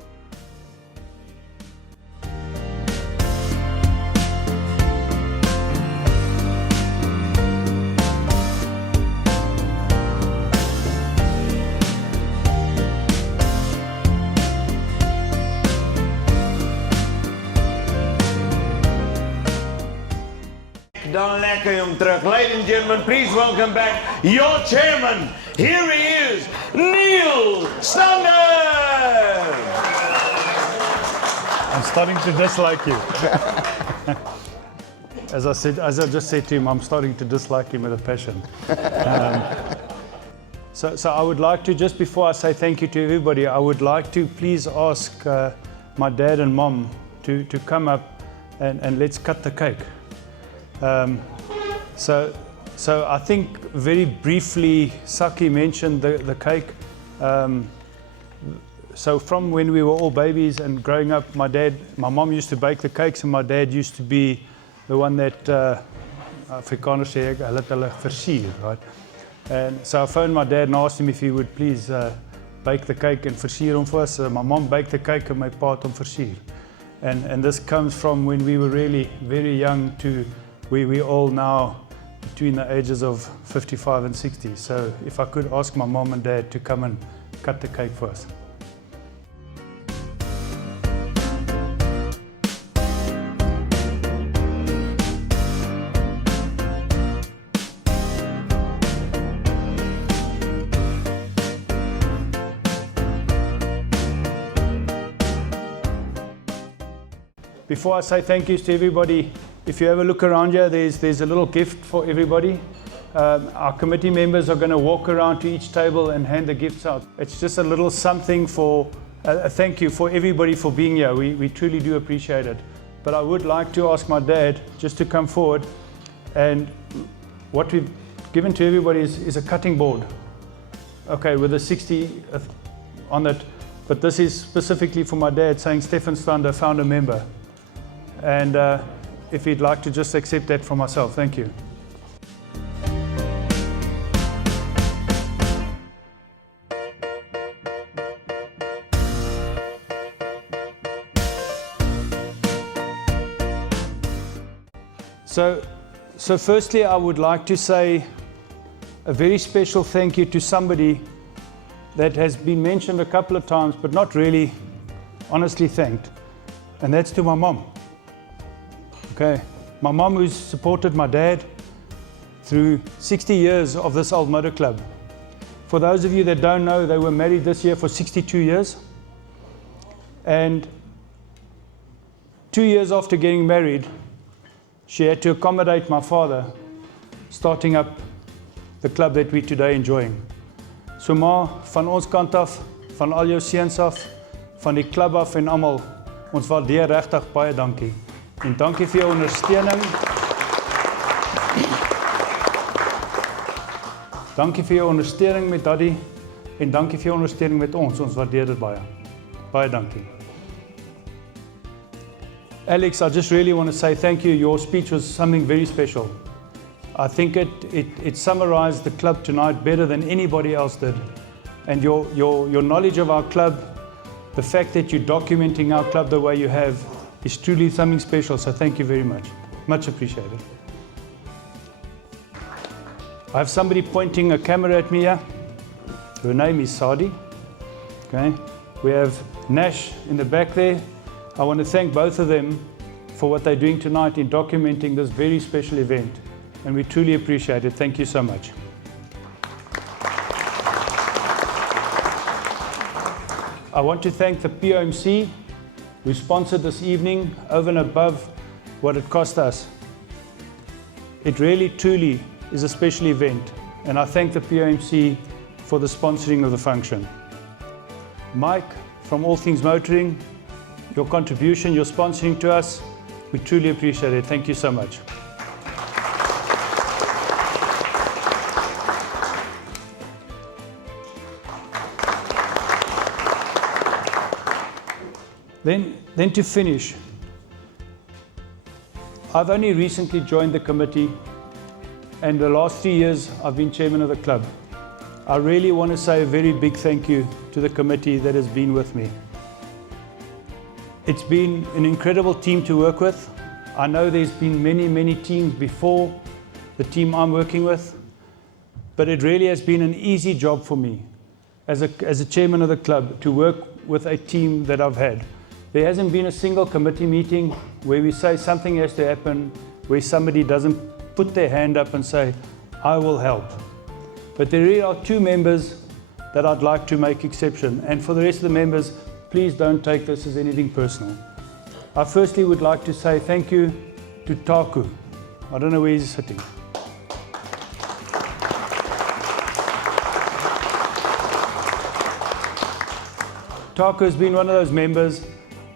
Dan lekker om terug. Ladies and gentlemen, please welcome back your chairman. Here he is, Neil Stander. I'm starting to dislike you. As I just said to him, I'm starting to dislike him with a passion. So I would like to, just before I say thank you to everybody, I would like to please ask my dad and mom to come up and let's cut the cake. So I think very briefly, Saki mentioned the cake. So from when we were all babies and growing up, my mom used to bake the cakes and my dad used to be the one that, Afrikaners sê ek, hulle versier, right? And so I phoned my dad and asked him if he would please bake the cake and versier hom vir us. My mom baked the cake and my pa het hom versier. And this comes from when we were really very young to we all now between the ages of 55 and 60. So if I could ask my mom and dad to come and cut the cake for us. Before I say thank yous to everybody, if you have a look around here, there's a little gift for everybody. Our committee members are going to walk around to each table and hand the gifts out. It's just a little something for a thank you for everybody for being here. We truly do appreciate it. But I would like to ask my dad just to come forward, and what we've given to everybody is a cutting board. Okay, with a 60 on it, but this is specifically for my dad, saying Stefan Stander, founder member. And if he'd like to just accept that from myself. Thank you. So firstly, I would like to say a very special thank you to somebody that has been mentioned a couple of times, but not really honestly thanked. And that's to my mom. Okay, my mom who's supported my dad through 60 years of this old motor club. For those of you that don't know, they were married this year for 62 years. And 2 years after getting married, she had to accommodate my father, starting up the club that we're today enjoying. So ma, van ons kant af, van al jou seuns af, van die klub af en almal, ons waardeer regtig baie dankie. En dankie vir jou ondersteuning. Dankie vir jou ondersteuning met Daddy en dankie vir jou ondersteuning met ons. Ons waardeer dit baie. Baie dankie. Alex, I just really want to say thank you. Your speech was something very special. I think it summarized the club tonight better than anybody else did. And your knowledge of our club, the fact that you're documenting our club the way you have, is truly something special. So thank you very much. Much appreciated. I have somebody pointing a camera at me here. Her name is Sadi. Okay. We have Nash in the back there. I want to thank both of them for what they're doing tonight in documenting this very special event. And we truly appreciate it. Thank you so much. I want to thank the POMC who sponsored this evening over and above what it cost us. It really, truly is a special event, and I thank the POMC for the sponsoring of the function. Mike from All Things Motoring, your contribution, your sponsoring to us. We truly appreciate it. Thank you so much. Then to finish, I've only recently joined the committee, and the last 3 years I've been chairman of the club. I really want to say a very big thank you to the committee that has been with me. It's been an incredible team to work with. I know there's been many teams before the team I'm working with, but it really has been an easy job for me as a chairman of the club to work with a team that I've had. There hasn't been a single committee meeting where we say something has to happen, where somebody doesn't put their hand up and say, I will help. But there really are 2 members that I'd like to make exception. And for the rest of the members, please don't take this as anything personal. I firstly would like to say thank you to Taku. I don't know where he's sitting. Taku has been one of those members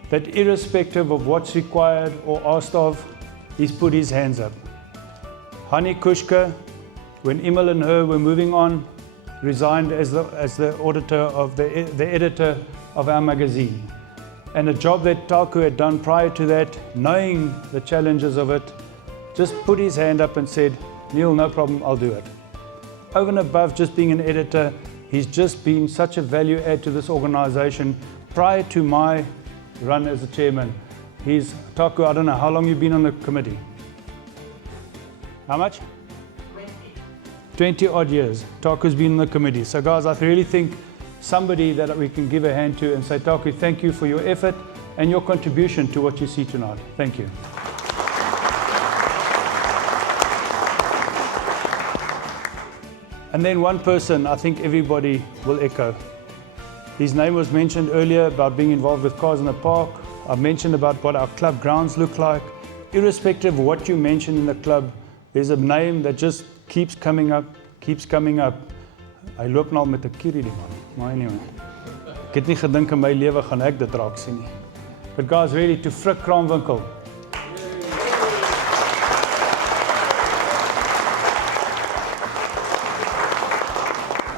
that irrespective of what's required or asked of, he's put his hands up. Hani Kushka, when Emil and her were moving on, resigned as the auditor of the editor of our magazine. And a job that Taku had done prior to that, knowing the challenges of it, just put his hand up and said, Neil, no problem, I'll do it. Over and above just being an editor, he's just been such a value add to this organization. Prior to my run as a chairman, Taku, I don't know, how long you've been on the committee? How much? 20 odd years. Taku's been on the committee. So guys, I really think somebody that we can give a hand to and say, Taku, thank you for your effort and your contribution to what you see tonight. Thank you. And then one person I think everybody will echo. His name was mentioned earlier about being involved with Cars in the Park. I've mentioned about what our club grounds look like. Irrespective of what you mention in the club, there's a name that just keeps coming up. Hy loop nou met 'n kierie die man. Maar anyway. Ek het nie gedink in my lewe gaan ek dit raak sien nie. But guys, really to Frik Kraamwinkel.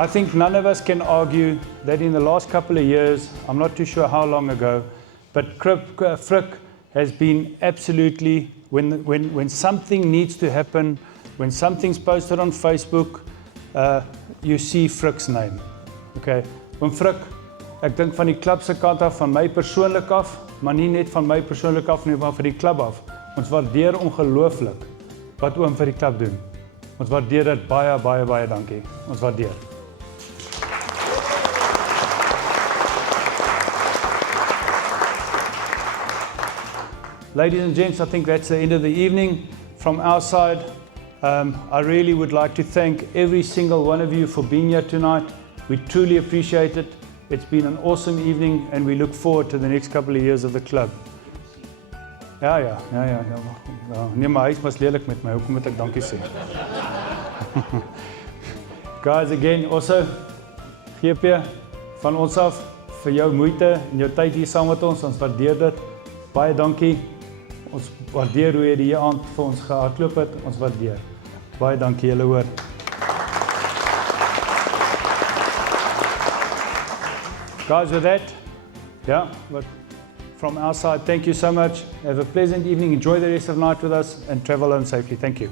I think none of us can argue that in the last couple of years, I'm not too sure how long ago, but Frik has been absolutely, when something needs to happen, when something's posted on Facebook, you see Frik's name. Okay, when Frik, ek dink van die klub se kant af, van my persoonlik af, maar nie net van my persoonlik af nie, maar vir die klub af. Ons waardeer ongelooflik wat oom vir die klub doen. Ons waardeer dit baie dankie. Ons waardeer. Ladies and gents, I think that's the end of the evening from our side. I really would like to thank every single one of you for being here tonight. We truly appreciate it. It's been an awesome evening and we look forward to the next couple of years of the club. Ja. Nee, maar hy is mas lelik met my. Hoekom moet ek dankie sê? Guys, again, also, GP, van ons af, vir jou moeite en jou tyd hier saam met ons. Ons waardeer dit. Baie dankie. Ons waardeer hoe jy die aand vir ons gehardloop het. Ons waardeer. Baie dankie, julle hoor. Guys, with that, but from our side, thank you so much. Have a pleasant evening. Enjoy the rest of the night with us and travel home safely. Thank you.